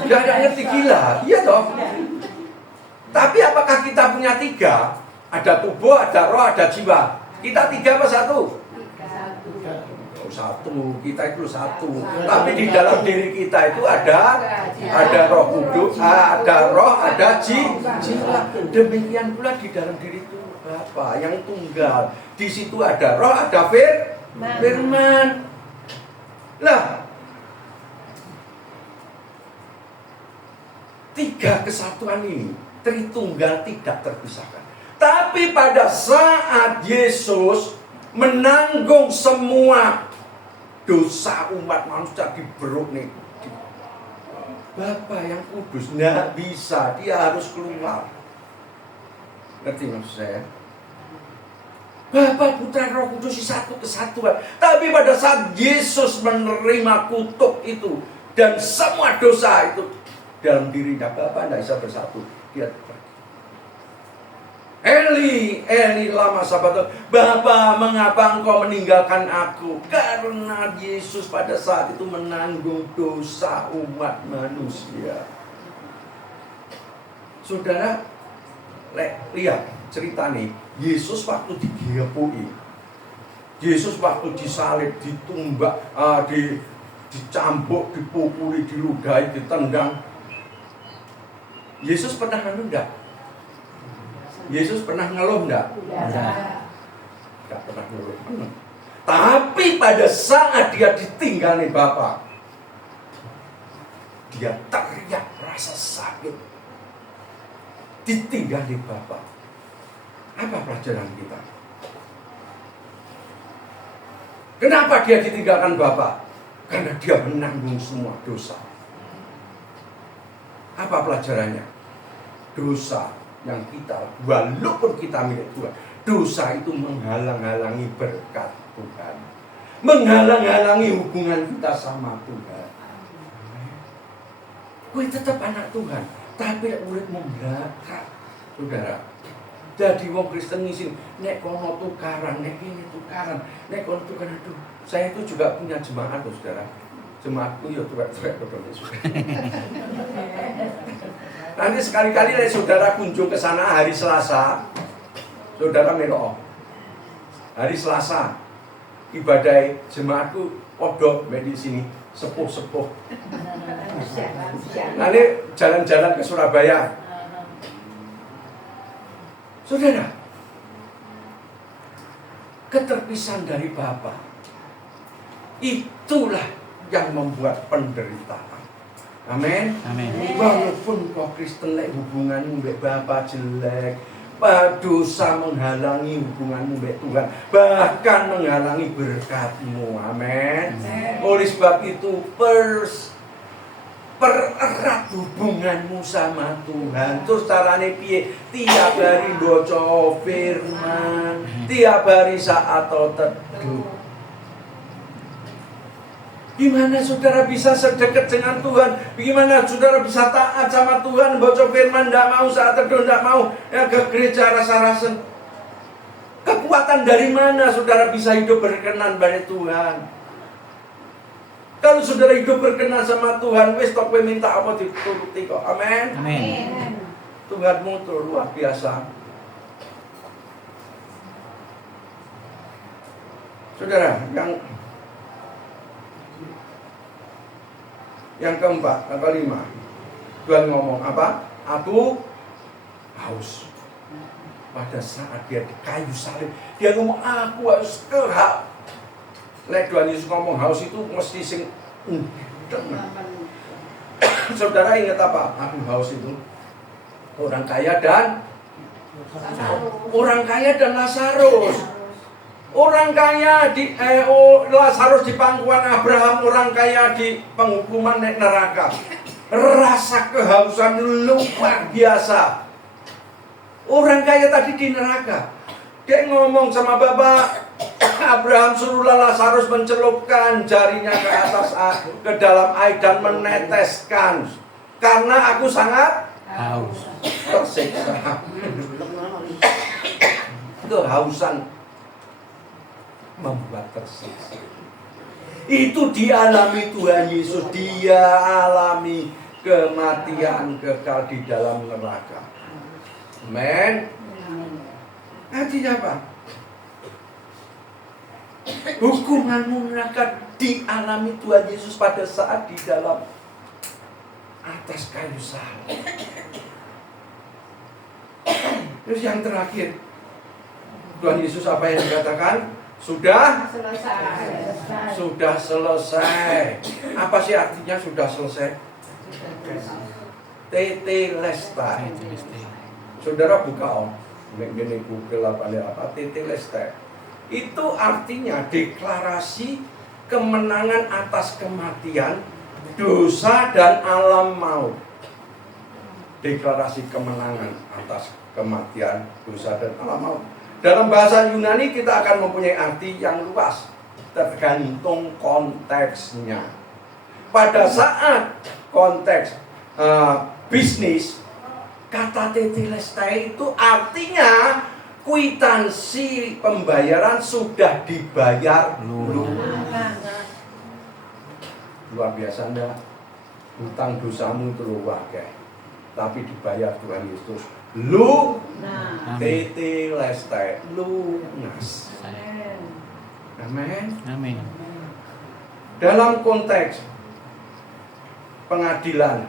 Enggak ada ngerti gila. Iya toh? Tapi apakah kita punya 3? Ada tubuh, ada roh, ada jiwa. Kita 3 apa 1? 1. Kita itu 1. Tapi di dalam diri kita itu ada roh kudus, ada roh, ada jiwa. Demikian pula di dalam diri itu Bapa yang tunggal. Di situ ada roh, ada firman. Lah, 3 kesatuan ini Tritunggal tidak terpisahkan. Tapi pada saat Yesus menanggung semua dosa umat manusia di beruk nih, Bapa yang kudus nggak bisa, dia harus keluar. Ngerti maksud saya? Bapa, Putra, Roh Kudus satu kesatuan. Tapi pada saat Yesus menerima kutuk itu dan semua dosa itu dalam dirinya, Bapa tidak bisa bersatu. Dia pergi. Eli, Eli lama sabachthani. Bapa, mengapa engkau meninggalkan aku? Karena Yesus pada saat itu menanggung dosa umat manusia. Saudara, lihat cerita nih. Yesus waktu digepuki, Yesus waktu disalib, ditumbak, dicambuk, dipukuli, diludahi, ditendang. Yesus pernah ngeluh enggak? Yesus pernah ngeluh enggak? Enggak pernah ngeluh. Tapi pada saat dia ditinggali Bapa, dia teriak rasa sakit. Ditinggali Bapa. Apa pelajaran kita? Kenapa dia ditinggalkan Bapa? Karena dia menanggung semua dosa. Apa pelajarannya? Dosa yang kita, walaupun kita milik Tuhan, dosa itu menghalang-halangi berkat Tuhan, menghalang-halangi hubungan kita sama Tuhan. Kowe tetap anak Tuhan, tapi uripmu mlarat. Saudara, jadi wong Kristen ngisi, nek kono tukaran, nek ini tukaran, nek kono tukaran. Aduh, saya itu juga punya jemaat loh, saudara. Jemaatku ya tuwek-tuwek betul saudara. Nanti sekali-kali saudara kunjung ke sana hari Selasa, saudara melok. Hari Selasa ibadah jemaatku podok di sini sepuh-sepuh. Nanti jalan-jalan ke Surabaya. Saudara, keterpisahan dari Bapa itulah yang membuat penderitaan. Amin. Amin. Walaupun kau Kristen lek hubunganmu mbek Bapa jelek, dosa menghalangi hubunganmu mbek Tuhan, bahkan menghalangi berkatmu. Amin. Oleh sebab itu pererat hubunganmu sama Tuhan. Terus carane piye? Tiap hari baca firman, tiap hari saat teduh. Gimana saudara bisa sedekat dengan Tuhan? Bagaimana saudara bisa taat sama Tuhan? Baca firman tidak mau, saat teduh tidak mau, ya ke gereja rasa-rasa. Kekuatan dari mana saudara bisa hidup berkenan pada Tuhan? Kalau saudara hidup berkenan sama Tuhan, wis tok kowe minta apa dituruti kok. Amin. Amin. Tuhanmu tuh luar biasa. Saudara, yang keempat, yang kelima, Tuhan ngomong apa? Aku haus. Pada saat dia di kayu salib, dia ngomong aku haus kehaus. Lek Tuhan Yesus ngomong haus itu mesti sing saudara ingat apa? Aku haus itu orang kaya dan Lazarus. Orang kaya di Lazarus di pangkuan Abraham, orang kaya di penghukuman neraka. Rasa kehausan luar biasa. Orang kaya tadi di neraka. Dia ngomong sama Bapak Abraham, suruhlah Lazarus mencelupkan jarinya ke atas ke dalam air dan meneteskan, karena aku sangat Haus. tersiksa. Kehausan membuat tersiksa. Itu dialami Tuhan Yesus. Dia alami kematian kekal di dalam neraka. Amen. Artinya apa? Hukumanmu neraka dialami Tuhan Yesus pada saat di dalam atas kayu salib. Terus yang terakhir, Tuhan Yesus apa yang dikatakan? Sudah selesai. Apa sih artinya sudah selesai? Tetelestai. Saudara buka Gini Google apa tetelestai. Itu artinya deklarasi kemenangan atas kematian, dosa dan alam maut. Deklarasi kemenangan atas kematian, dosa dan alam maut. Dalam bahasa Yunani kita akan mempunyai arti yang luas, tergantung konteksnya. Pada saat konteks bisnis, kata tetelestai itu artinya kwitansi pembayaran sudah dibayar lunas. Luar biasa enggak? Hutang dosamu itu luar kayak, tapi dibayar Tuhan Yesus tetelestai, lunas. Amin. Amin. Dalam konteks pengadilan,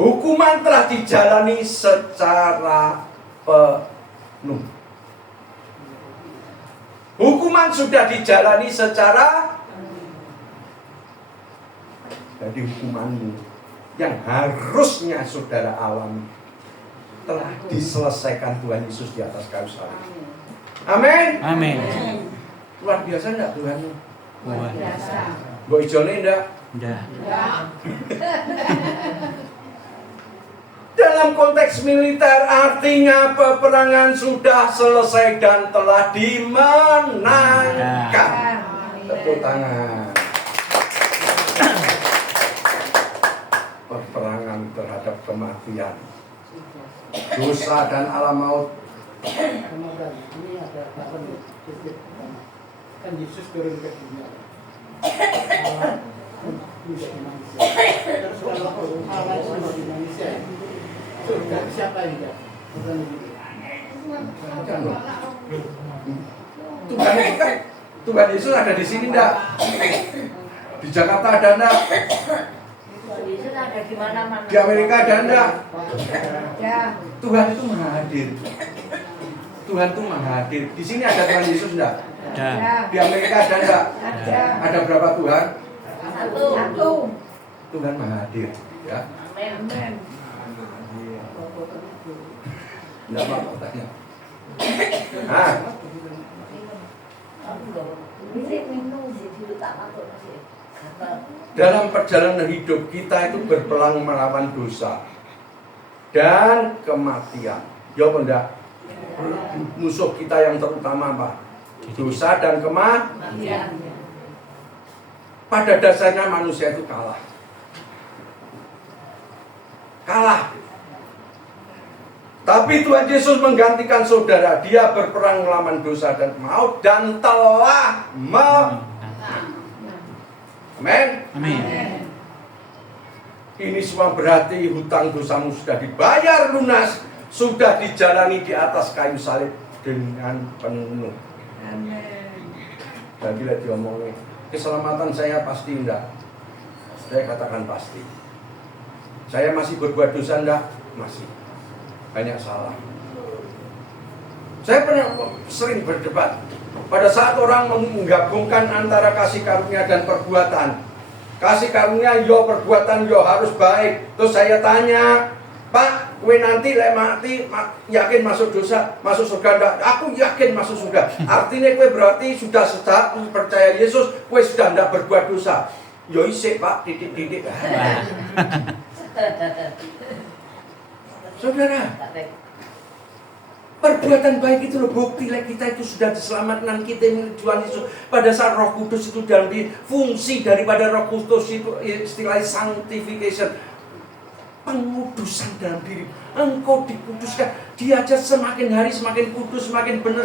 hukuman telah dijalani secara penuh. Hukuman sudah dijalani secara, jadi hukumanmu yang harusnya saudara alami telah diselesaikan Tuhan Yesus di atas kayu salib. Amin. Amin. Luar biasa enggak Tuhanmu? Luar biasa. Mbok ijone enggak? Udah. Dalam konteks militer artinya peperangan sudah selesai dan telah dimenangkan. Tepuk tangan. Peperangan terhadap kematian, dosa dan alam maut. Ini ada kan Yesus turun ke dunia. Menjadi manusia. Terus kalau Allah itu menjadi manusia, surga siapa yang enggak? Bukan begitu. Tuhan itu kan, Tuhan Yesus ada di sini enggak? Di Jakarta ada enggak? Yesus ada di mana-mana. Di Amerika ada enggak? Ya. Tuhan itu maha hadir. Tuhan itu maha hadir. Di sini ada Tuhan Yesus enggak? Ya. Di Amerika ada enggak? Ada. Ada berapa Tuhan? Satu. Tuhan maha hadir, ya. Amin. Enggak apa-apa tanya. Nah, dalam perjalanan hidup kita itu berperang melawan dosa dan kematian. Ya enggak? Musuh kita yang terutama apa? Dosa dan kematian. Pada dasarnya manusia itu kalah. Tapi Tuhan Yesus menggantikan saudara. Dia berperang melawan dosa dan maut dan telah Amin. Amin. Ini semua berarti hutang dosamu sudah dibayar lunas, sudah dijalani di atas kayu salib dengan penuh. Amin. Dan bila diomongin, keselamatan saya pasti enggak. Saya katakan pasti. Saya masih berbuat dosa enggak? Masih. Banyak salah. Saya pernah sering berdebat. Pada saat orang menggabungkan antara kasih karunia dan perbuatan. Kasih karunia yo, perbuatan yo harus baik. Terus saya tanya, Pak, kowe nanti lek mati yakin masuk dosa, masuk surga enggak? Aku yakin masuk surga. Artinya kowe berarti sudah sejak percaya Yesus, kowe sudah enggak berbuat dosa. Yo isik, Pak, titik-titik. Saudara, perbuatan baik itu loh bukti kita itu sudah diselamatkan, kita milik Tuhan Yesus. Pada saat Roh Kudus itu dalam fungsi daripada Roh Kudus itu istilahnya sanctification, pengudusan dalam diri. Engkau dikuduskan, dia aja semakin hari semakin kudus, semakin benar,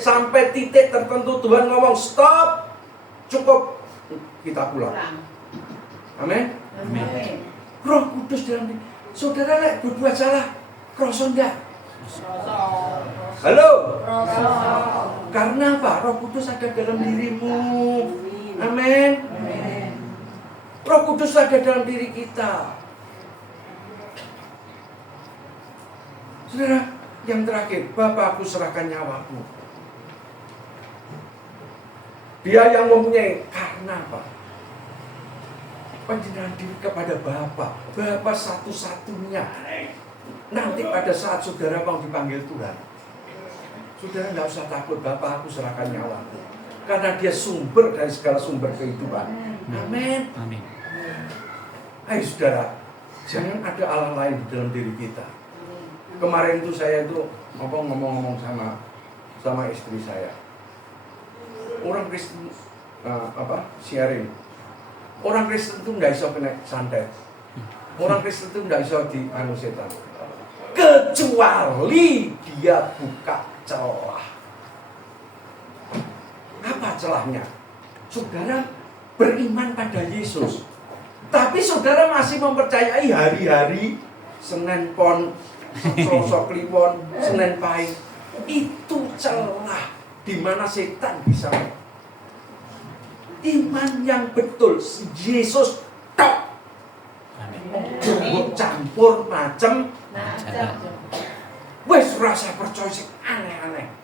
sampai titik tertentu Tuhan ngomong stop, cukup, kita pulang. Amin. Amin. Roh Kudus dalam diri. Saudara lek berbuat salah, kroso enggak? Halo? Karena apa? Roh Kudus ada dalam dirimu. Amin. Roh Kudus ada dalam diri kita. Saudara, yang terakhir, Bapa, aku serahkan nyawaku. Dia yang mempunyai, karena apa? Penjelasan diri kepada Bapa. Bapa satu-satunya. Nanti pada saat saudara mau dipanggil Tuhan, saudara nggak usah takut. Bapa, aku serahkan nyawaku. Karena dia sumber dari segala sumber kehidupan. Amin. Amin. Hai saudara, jangan ada Allah lain di dalam diri kita. Kemarin itu saya itu ngomong sama istri saya. Orang Kristen sharing. Orang Kristen itu nggak bisa kena santet. Orang Kristen itu nggak bisa dianu setan. Kecuali dia buka celah. Apa celahnya? Saudara beriman pada Yesus, tapi saudara masih mempercayai hari-hari Senin Pon, Selasa Kliwon, Senin Pahing. Itu celah di mana setan bisa. Iman yang betul Yesus tok. Jumbo campur macem. Wes rasa percaya sing aneh-aneh.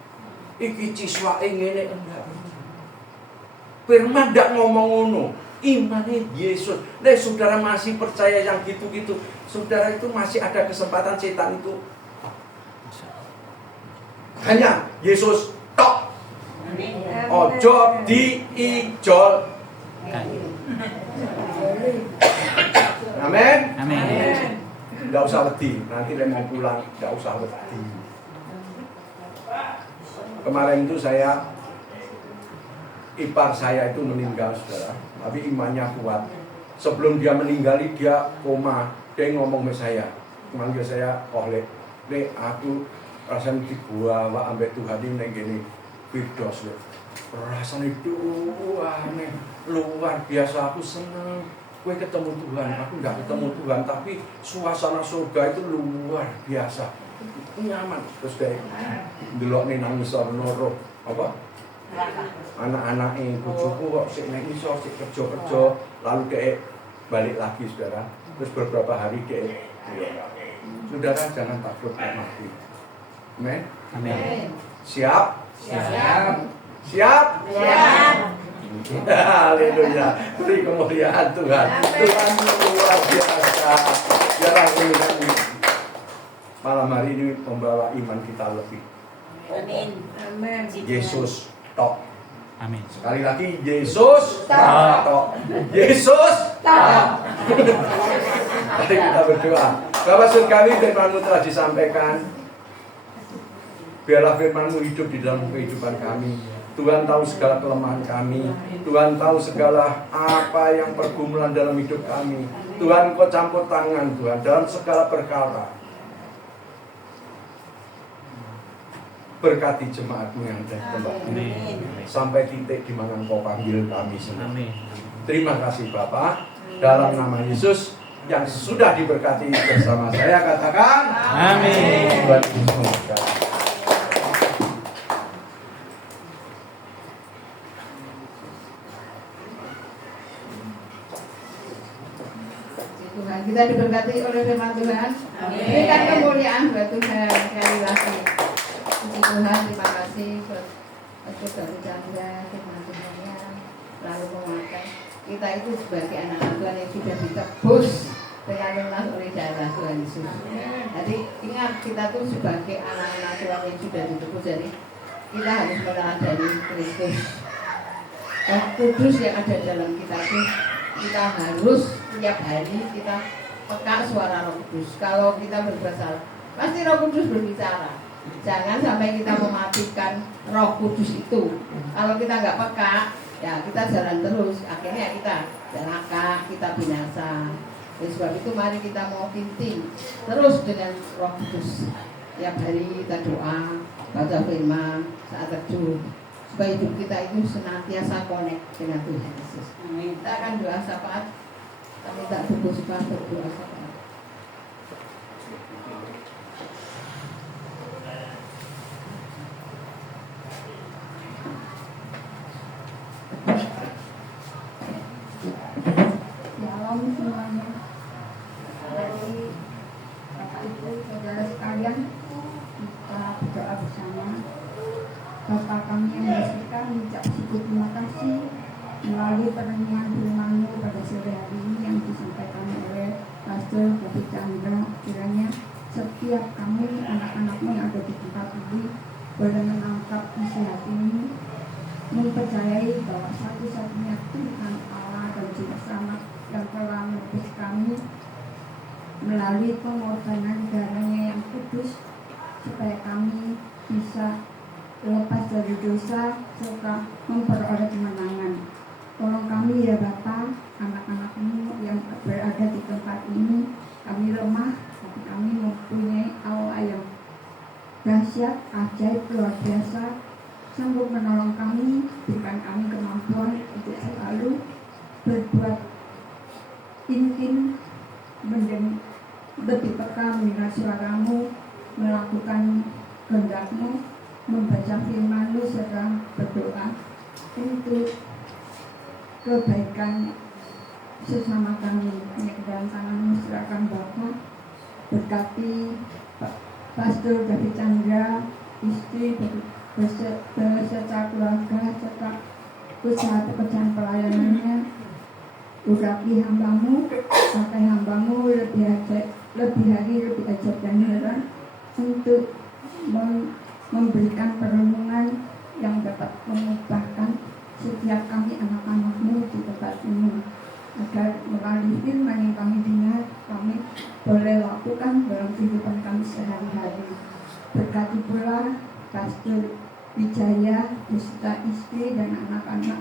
Iki ciswake ngene enggak. Firman ndak ngomong ngono. Imane Yesus. Nek saudara masih percaya yang gitu-gitu, saudara itu masih ada kesempatan setan itu. Hanya Yesus tok. Ojo diijol. Amin. Amin. nggak usah wedi, nanti dia mau pulang nggak usah wedi. Kemarin itu ipar saya itu meninggal saudara, tapi imannya kuat. Sebelum dia meninggal dia koma, dia ngomong ke saya, manggil saya, "Oh Le, aku rasanya dibawa ambek Tuhan ini gini, bidos Le. Rasanya itu aneh, luar biasa, aku seneng. Gue ketemu Tuhan, aku nggak ketemu Tuhan, tapi suasana surga itu luar biasa, nyaman." Terus kayak delok nih nangis noro apa? Anak-anak bujuku kok sik nek iso sik kerja-kerja, lalu kayak balik lagi saudara. Terus beberapa hari kayak saudara jangan takut mati. Amin. Amin. Siap? Siap. Siap? Siap. Haleluya. Beri kemuliaan Tuhan. Tuhan luar biasa. Biarlah kami malam hari ini membawa iman kita lebih. Amin. Amin. Yesus tok. Amin. Sekali lagi Yesus Tok. tok. Yesus Tok. Mari kita berdoa. Bapak surgawi, firman-Mu telah disampaikan. Biarlah firman-Mu hidup di dalam kehidupan kami. Tuhan tahu segala kelemahan kami. Tuhan tahu segala apa yang pergumulan dalam hidup kami. Tuhan, Kau campur tangan Tuhan dalam segala perkara. Berkati jemaat-Mu yang ada di tempat ini. Sampai titik di mana Engkau panggil kami semua. Terima kasih Bapak. Dalam nama Yesus yang sudah diberkati bersama saya, katakan Amin. Tuhan Yesus memberkati. Tuhan, kita diberkati oleh firman Tuhan. Amin. Berikan kemuliaan buat Tuhan sekali lagi. Puji Tuhan, terima kasih buat Saudara Chandra, firman Tuhannya lalu menguatkan kita itu sebagai anak-anak Tuhan yang sudah ditebus dengan lunas oleh darah Tuhan Yesus. Jadi ingat, kita tuh sebagai anak-anak Tuhan yang sudah ditebus, jadi kita harus meneladani Kristus. Roh Kudus yang ada dalam kita itu, kita harus tiap hari kita peka suara Roh Kudus. Kalau kita berbuat salah, pasti Roh Kudus berbicara. Jangan sampai kita mematikan Roh Kudus itu. Kalau kita nggak peka, ya kita jalan terus, akhirnya kita celaka, kita binasa. Oleh sebab itu mari kita mau tinting terus dengan Roh Kudus. Tiap hari kita doa, baca firman, saat teduh, supaya hidup kita itu senantiasa connect dengan Tuhan Yesus. Kita akan doa syafaat. Kami tak fokus untuk doa syafaat. Shalom semuanya. Dari Bapak Ibu, saudara sekalian, kita berdoa bersama. Bapa kami yang bersyukur, mengucap syukur terima kasih melalui perenungan firman-Mu pada sore hari ini yang disampaikan oleh Pastor David Chandra. Kiranya setiap kami anak-anak-Mu yang ada di tempat ini boleh menangkap isi hati ini, mempercayai bahwa satu-satunya Tuhan Allah dan Juru Selamat yang telah menebus kami melalui pengorbanan darahnya yang kudus, supaya kami bisa lepas dari dosa serta memperoleh kemenangan. Tolong kami ya Bapa, anak-anak-Mu yang berada di tempat ini. Kami lemah, tapi kami mempunyai Allah yang dahsyat, ajaib, luar biasa, sanggup menolong kami. Berikan kami kemampuan untuk selalu berbuat intim, lebih peka mendengar suara-Mu, melakukan kehendak-Mu, membaca firman-Mu serta berdoa untuk kebaikan sesama kami. Hanya ke dalam tangan-Mu serahkan Bapa. Berkati Pastor David Chandra, istri beserta keluarga serta usaha pekerjaan pelayanannya. Urapi hamba-Mu, pakai hamba-Mu lebih hari lebih ajaib dan heran untuk memberikan perenungan yang dapat mengubahkan setiap kami anak-anak-Mu di tempat ini, agar melalui firman yang kami dengar, kami boleh lakukan Pastor Wijaya beserta istri dan anak-anak,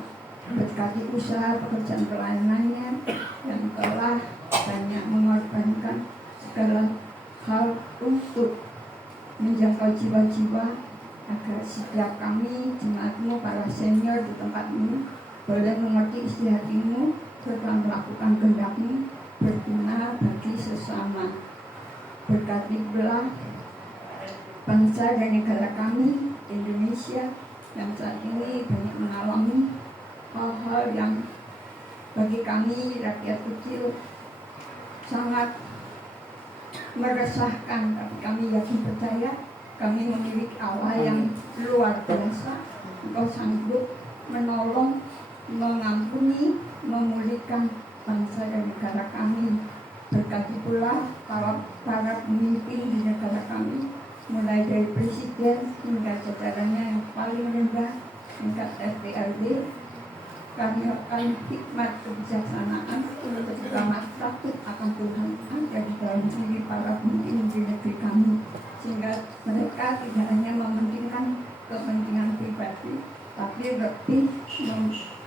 berkati usaha pekerjaan pelayanannya yang telah banyak mengorbankan segala hal untuk menjangkau jiwa-jiwa, agar setiap kami jemaatmu para senior di tempatmu boleh mengerti isi hatimu serta melakukan kehendakmu berguna bagi sesama. Berkati belah bangsa dan negara kami Indonesia yang saat ini banyak mengalami hal-hal yang bagi kami rakyat kecil sangat meresahkan, tapi kami yakin percaya kami memiliki Allah yang luar biasa. Engkau sanggup menolong, mengampuni, memulihkan bangsa dan negara kami. Berkati pula para pemimpin di negara kami, mulai dari presiden hingga jajarannya yang paling rendah tingkat RT/RW. Kami akan hikmat kebijaksanaan untuk selamat takut akan Tuhan ada di dalam diri para pemimpin di negeri kami, sehingga mereka tidak hanya mementingkan kepentingan pribadi, tapi lebih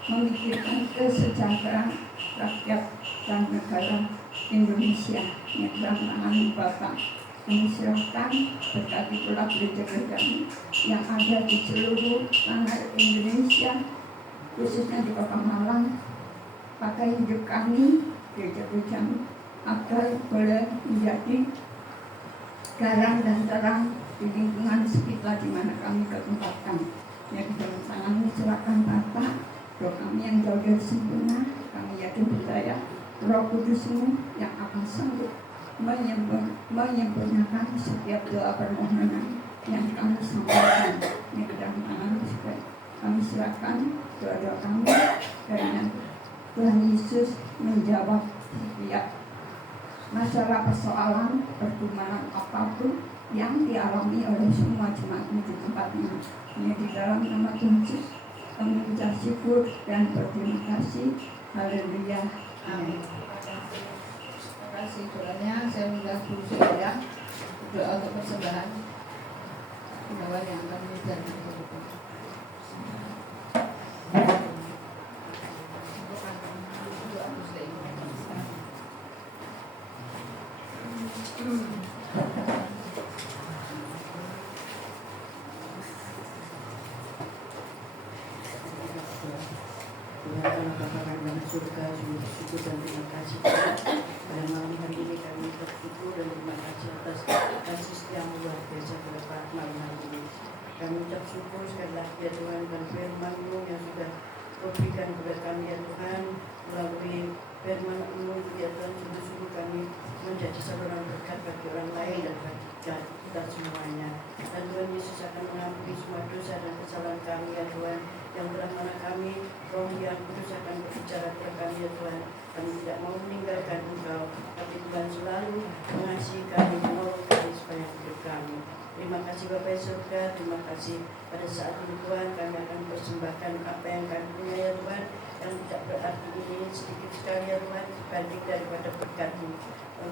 memikirkan kesejahteraan rakyat dan negara Indonesia. Yang dalam tangan Bapak kami serahkan, berkati pula gereja-gereja yang ada di seluruh tanah Indonesia, khususnya di Kota Malang. Pakai hidup kami, gereja-gereja, agar boleh menjadi garam dan terang di lingkungan sekitar di mana kami ketempatkan. Yang dalam tangan serahkan Bapak, doa kami yang jauh dari sempurna. Kami yakin percaya Roh Kudus-Mu yang akan sanggup menyempurnakan setiap doa permohonan yang kami sampaikan. Yang dalam tangan kami serahkan doa-doa kami, dan Tuhan Yesus menjawab setiap masalah, persoalan, pergumulan apapun yang dialami oleh semua jemaat di tempatnya. Ini di dalam nama Tuhan Yesus kami mengucap syukur dan berterima kasih. Haleluya. Amin. Terima kasih doanya. Saya minta guru saya doa untuk persembahan pegawai yang akan menjadi surga, syukur dan terima kasih pada malam hari ini. Kami bersyukur dan terima kasih atas kasih setiamu luar biasa pada malam hari ini. Kami ucap syukur sekali lagi ya Tuhan, dan firman-Mu yang sudah Kau berikan kepada kami ya Tuhan, melalui firman-Mu ya Tuhan, sungguh-sungguh kami menjadi saluran berkat bagi orang lain dan bagi kita semuanya. Dan Tuhan Yesus akan mengampuni semua dosa dan kesalahan kami ya Tuhan, yang telah mana kami, Roh yang Kudus akan berbicara kepada kami ya Tuhan. Kami tidak mau meninggalkan Engkau, tapi Tuhan selalu mengasihi kami, menolong kami supaya hidup kami. Terima kasih Bapak surga, terima kasih pada saat ini Tuhan kami akan persembahkan apa yang kami punya ya Tuhan, yang tidak berarti ini sedikit sekali ya Tuhan, dibanding daripada berkat-Mu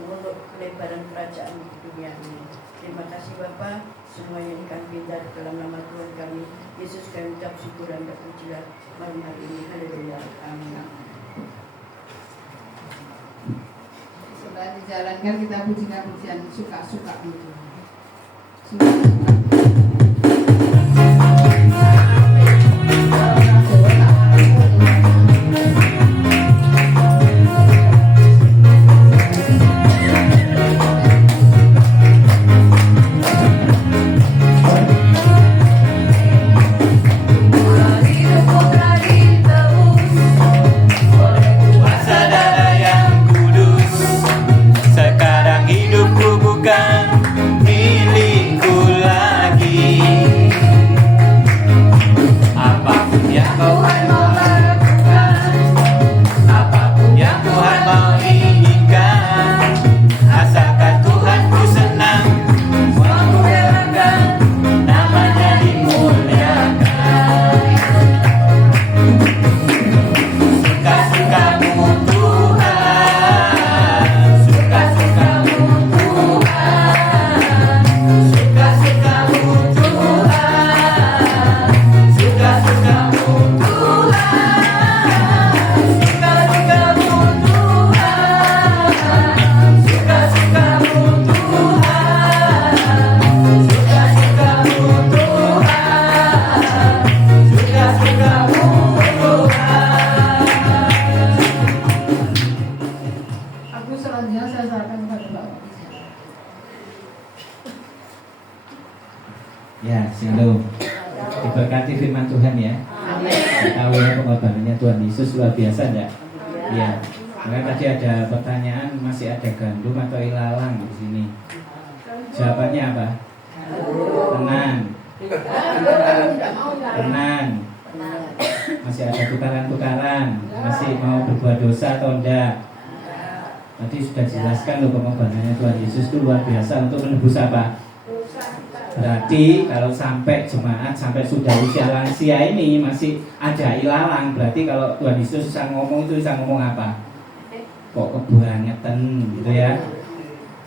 untuk kelebaran kerajaan di dunia ini. Terima kasih Bapa, semua yang kami minta dalam nama Tuhan kami Yesus, kami ucap syukur dan berpujilah malam hari ini. Haleluya. Amin. Setelah dijalankan kita pujian suka-suka itu. Sekarang hidupku bukan milikku lagi. Diberkati firman Tuhan ya. Tahu ya pengorbanannya Tuhan Yesus luar biasa enggak? Iya. Maka tadi ada pertanyaan, masih ada gandum atau ilalang di sini. Jawabannya apa? Tenang. Tenang. Masih ada tukaran-tukaran. Masih mau berbuat dosa atau enggak? Tadi sudah jelaskan loh pengorbanannya Tuhan Yesus itu luar biasa untuk menebus apa? Berarti kalau sampai jemaat sampai sudah usia lansia ini masih ada ilalang, berarti kalau Tuhan Yesus bisa ngomong itu bisa ngomong apa? Kok kebangetan gitu ya.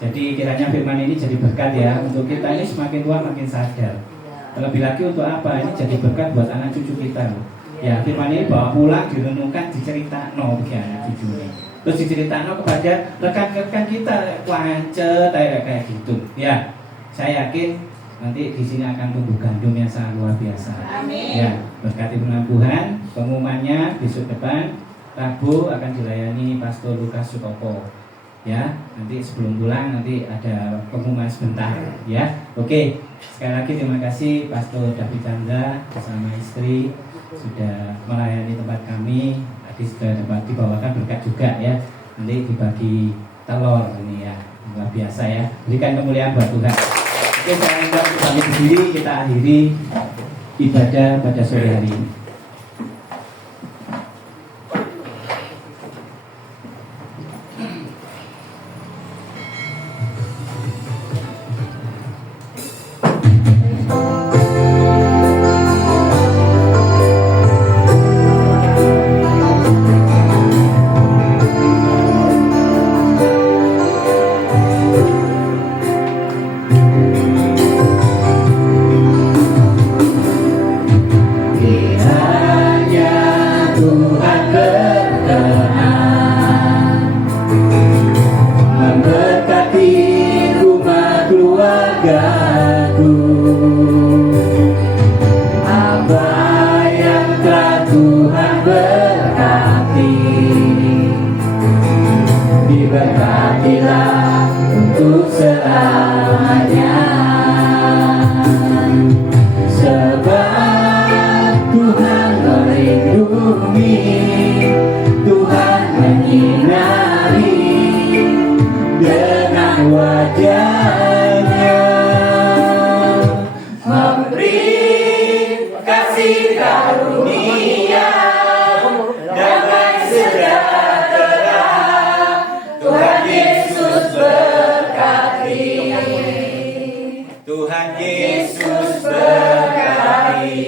Jadi kiranya firman ini jadi berkat ya untuk kita ini semakin tua makin sadar. Terlebih lagi untuk apa? Ini jadi berkat buat anak cucu kita loh. Ya firman ini bawa pulang direnungkan diceritakan bagi anak cucu ini. Terus diceritakan kepada rekan-rekan kita wancet kayak gitu. Ya saya yakin nanti di sini akan tumbuh gandum yang sangat luar biasa. Amin. Ya berkati firman Tuhan. Pengumumannya besok depan Rabu akan dilayani Pastor Lukas Sutopo. Ya, nanti sebelum pulang nanti ada pengumuman sebentar. Ya, oke. Sekali lagi terima kasih Pastor David Chandra bersama istri sudah melayani tempat kami. Tadi sudah dapat dibawakan berkat juga ya. Nanti dibagi telur ini ya, luar biasa ya. Berikan kemuliaan buat Tuhan. Oke, saya minta kami berdiri kita akhiri ibadah pada sore hari ini. Diberkatilah untuk selamanya, sebab Tuhan melindungi, Tuhan menyinari dengan wajah-Nya, memberi kasih karunia damai sejahtera. Tuhan Yesus berkati. Tuhan Yesus berkati.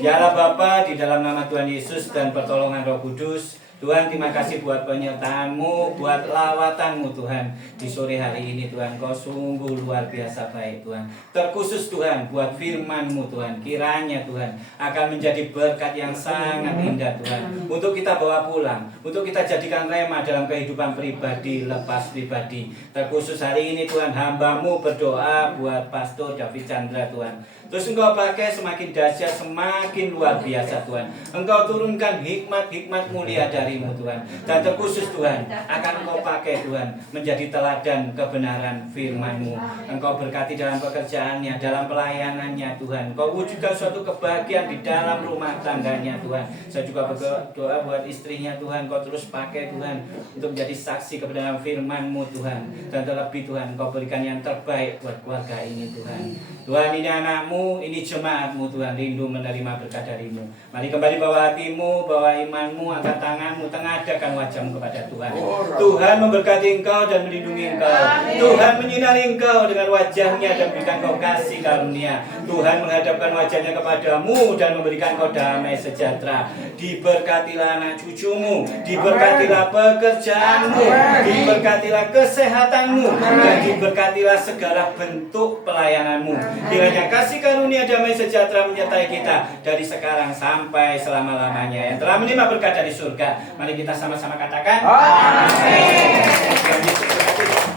Ya Allah Bapa, di dalam nama Tuhan Yesus dan pertolongan Roh Kudus, Tuhan terima kasih buat penyertaan-Mu, buat lawatan-Mu Tuhan. Di sore hari ini Tuhan, Kau sungguh luar biasa baik Tuhan. Terkhusus Tuhan buat firman-Mu Tuhan. Kiranya Tuhan akan menjadi berkat yang sangat indah Tuhan. Untuk kita bawa pulang, untuk kita jadikan rema dalam kehidupan pribadi, lepas pribadi. Terkhusus hari ini Tuhan, hamba-Mu berdoa buat Pastor David Chandra Tuhan. Terus Engkau pakai semakin dahsyat, semakin luar biasa Tuhan. Engkau turunkan hikmat-hikmat mulia dari-Mu Tuhan. Dan terkhusus Tuhan, akan Engkau pakai Tuhan menjadi teladan kebenaran firman-Mu. Engkau berkati dalam pekerjaannya, dalam pelayanannya Tuhan. Engkau wujudkan suatu kebahagiaan di dalam rumah tangganya Tuhan. Saya juga berdoa buat istrinya Tuhan. Engkau terus pakai Tuhan untuk menjadi saksi kebenaran firman-Mu Tuhan. Dan terlebih Tuhan, Engkau berikan yang terbaik buat keluarga ini Tuhan. Tuhan, ini anak-Mu, ini jemaat-Mu Tuhan, rindu menerima berkat dari-Mu. Mari kembali bawa hatimu, bawa imanmu, angkat tanganmu, tengadakan wajahmu kepada Tuhan. Tuhan memberkati engkau dan melindungi engkau. Tuhan menyinari engkau dengan wajahnya dan berikan kau kasih karunia. Tuhan menghadapkan wajahnya kepadamu dan memberikan kau damai sejahtera. Diberkatilah anak cucumu, diberkatilah pekerjaanmu, diberkatilah kesehatanmu, dan diberkatilah segala bentuk pelayananmu. Kiranya kasih karunia damai sejahtera menyertai kita dari sekarang sampai selama-lamanya. Yang telah menerima berkat dari surga, mari kita sama-sama katakan amin.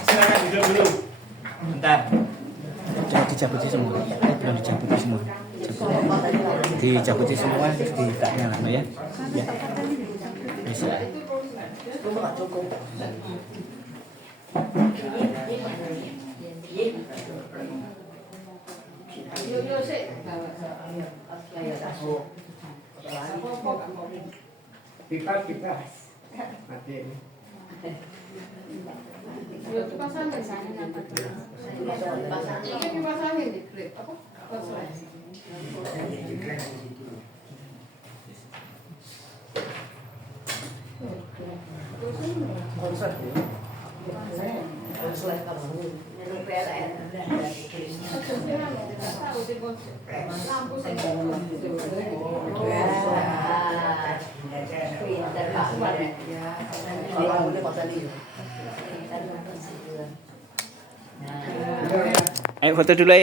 Silakan duduk dulu. Bentar. Jangan dicabuti semua. Belum dicabuti semua. Dicabuti semua terus ditaknya lah ya. Ya. Bisa. Yo sih. Kita. Mati. Ini dipasangin di klip apa? Lampu Ayo foto dulu ya.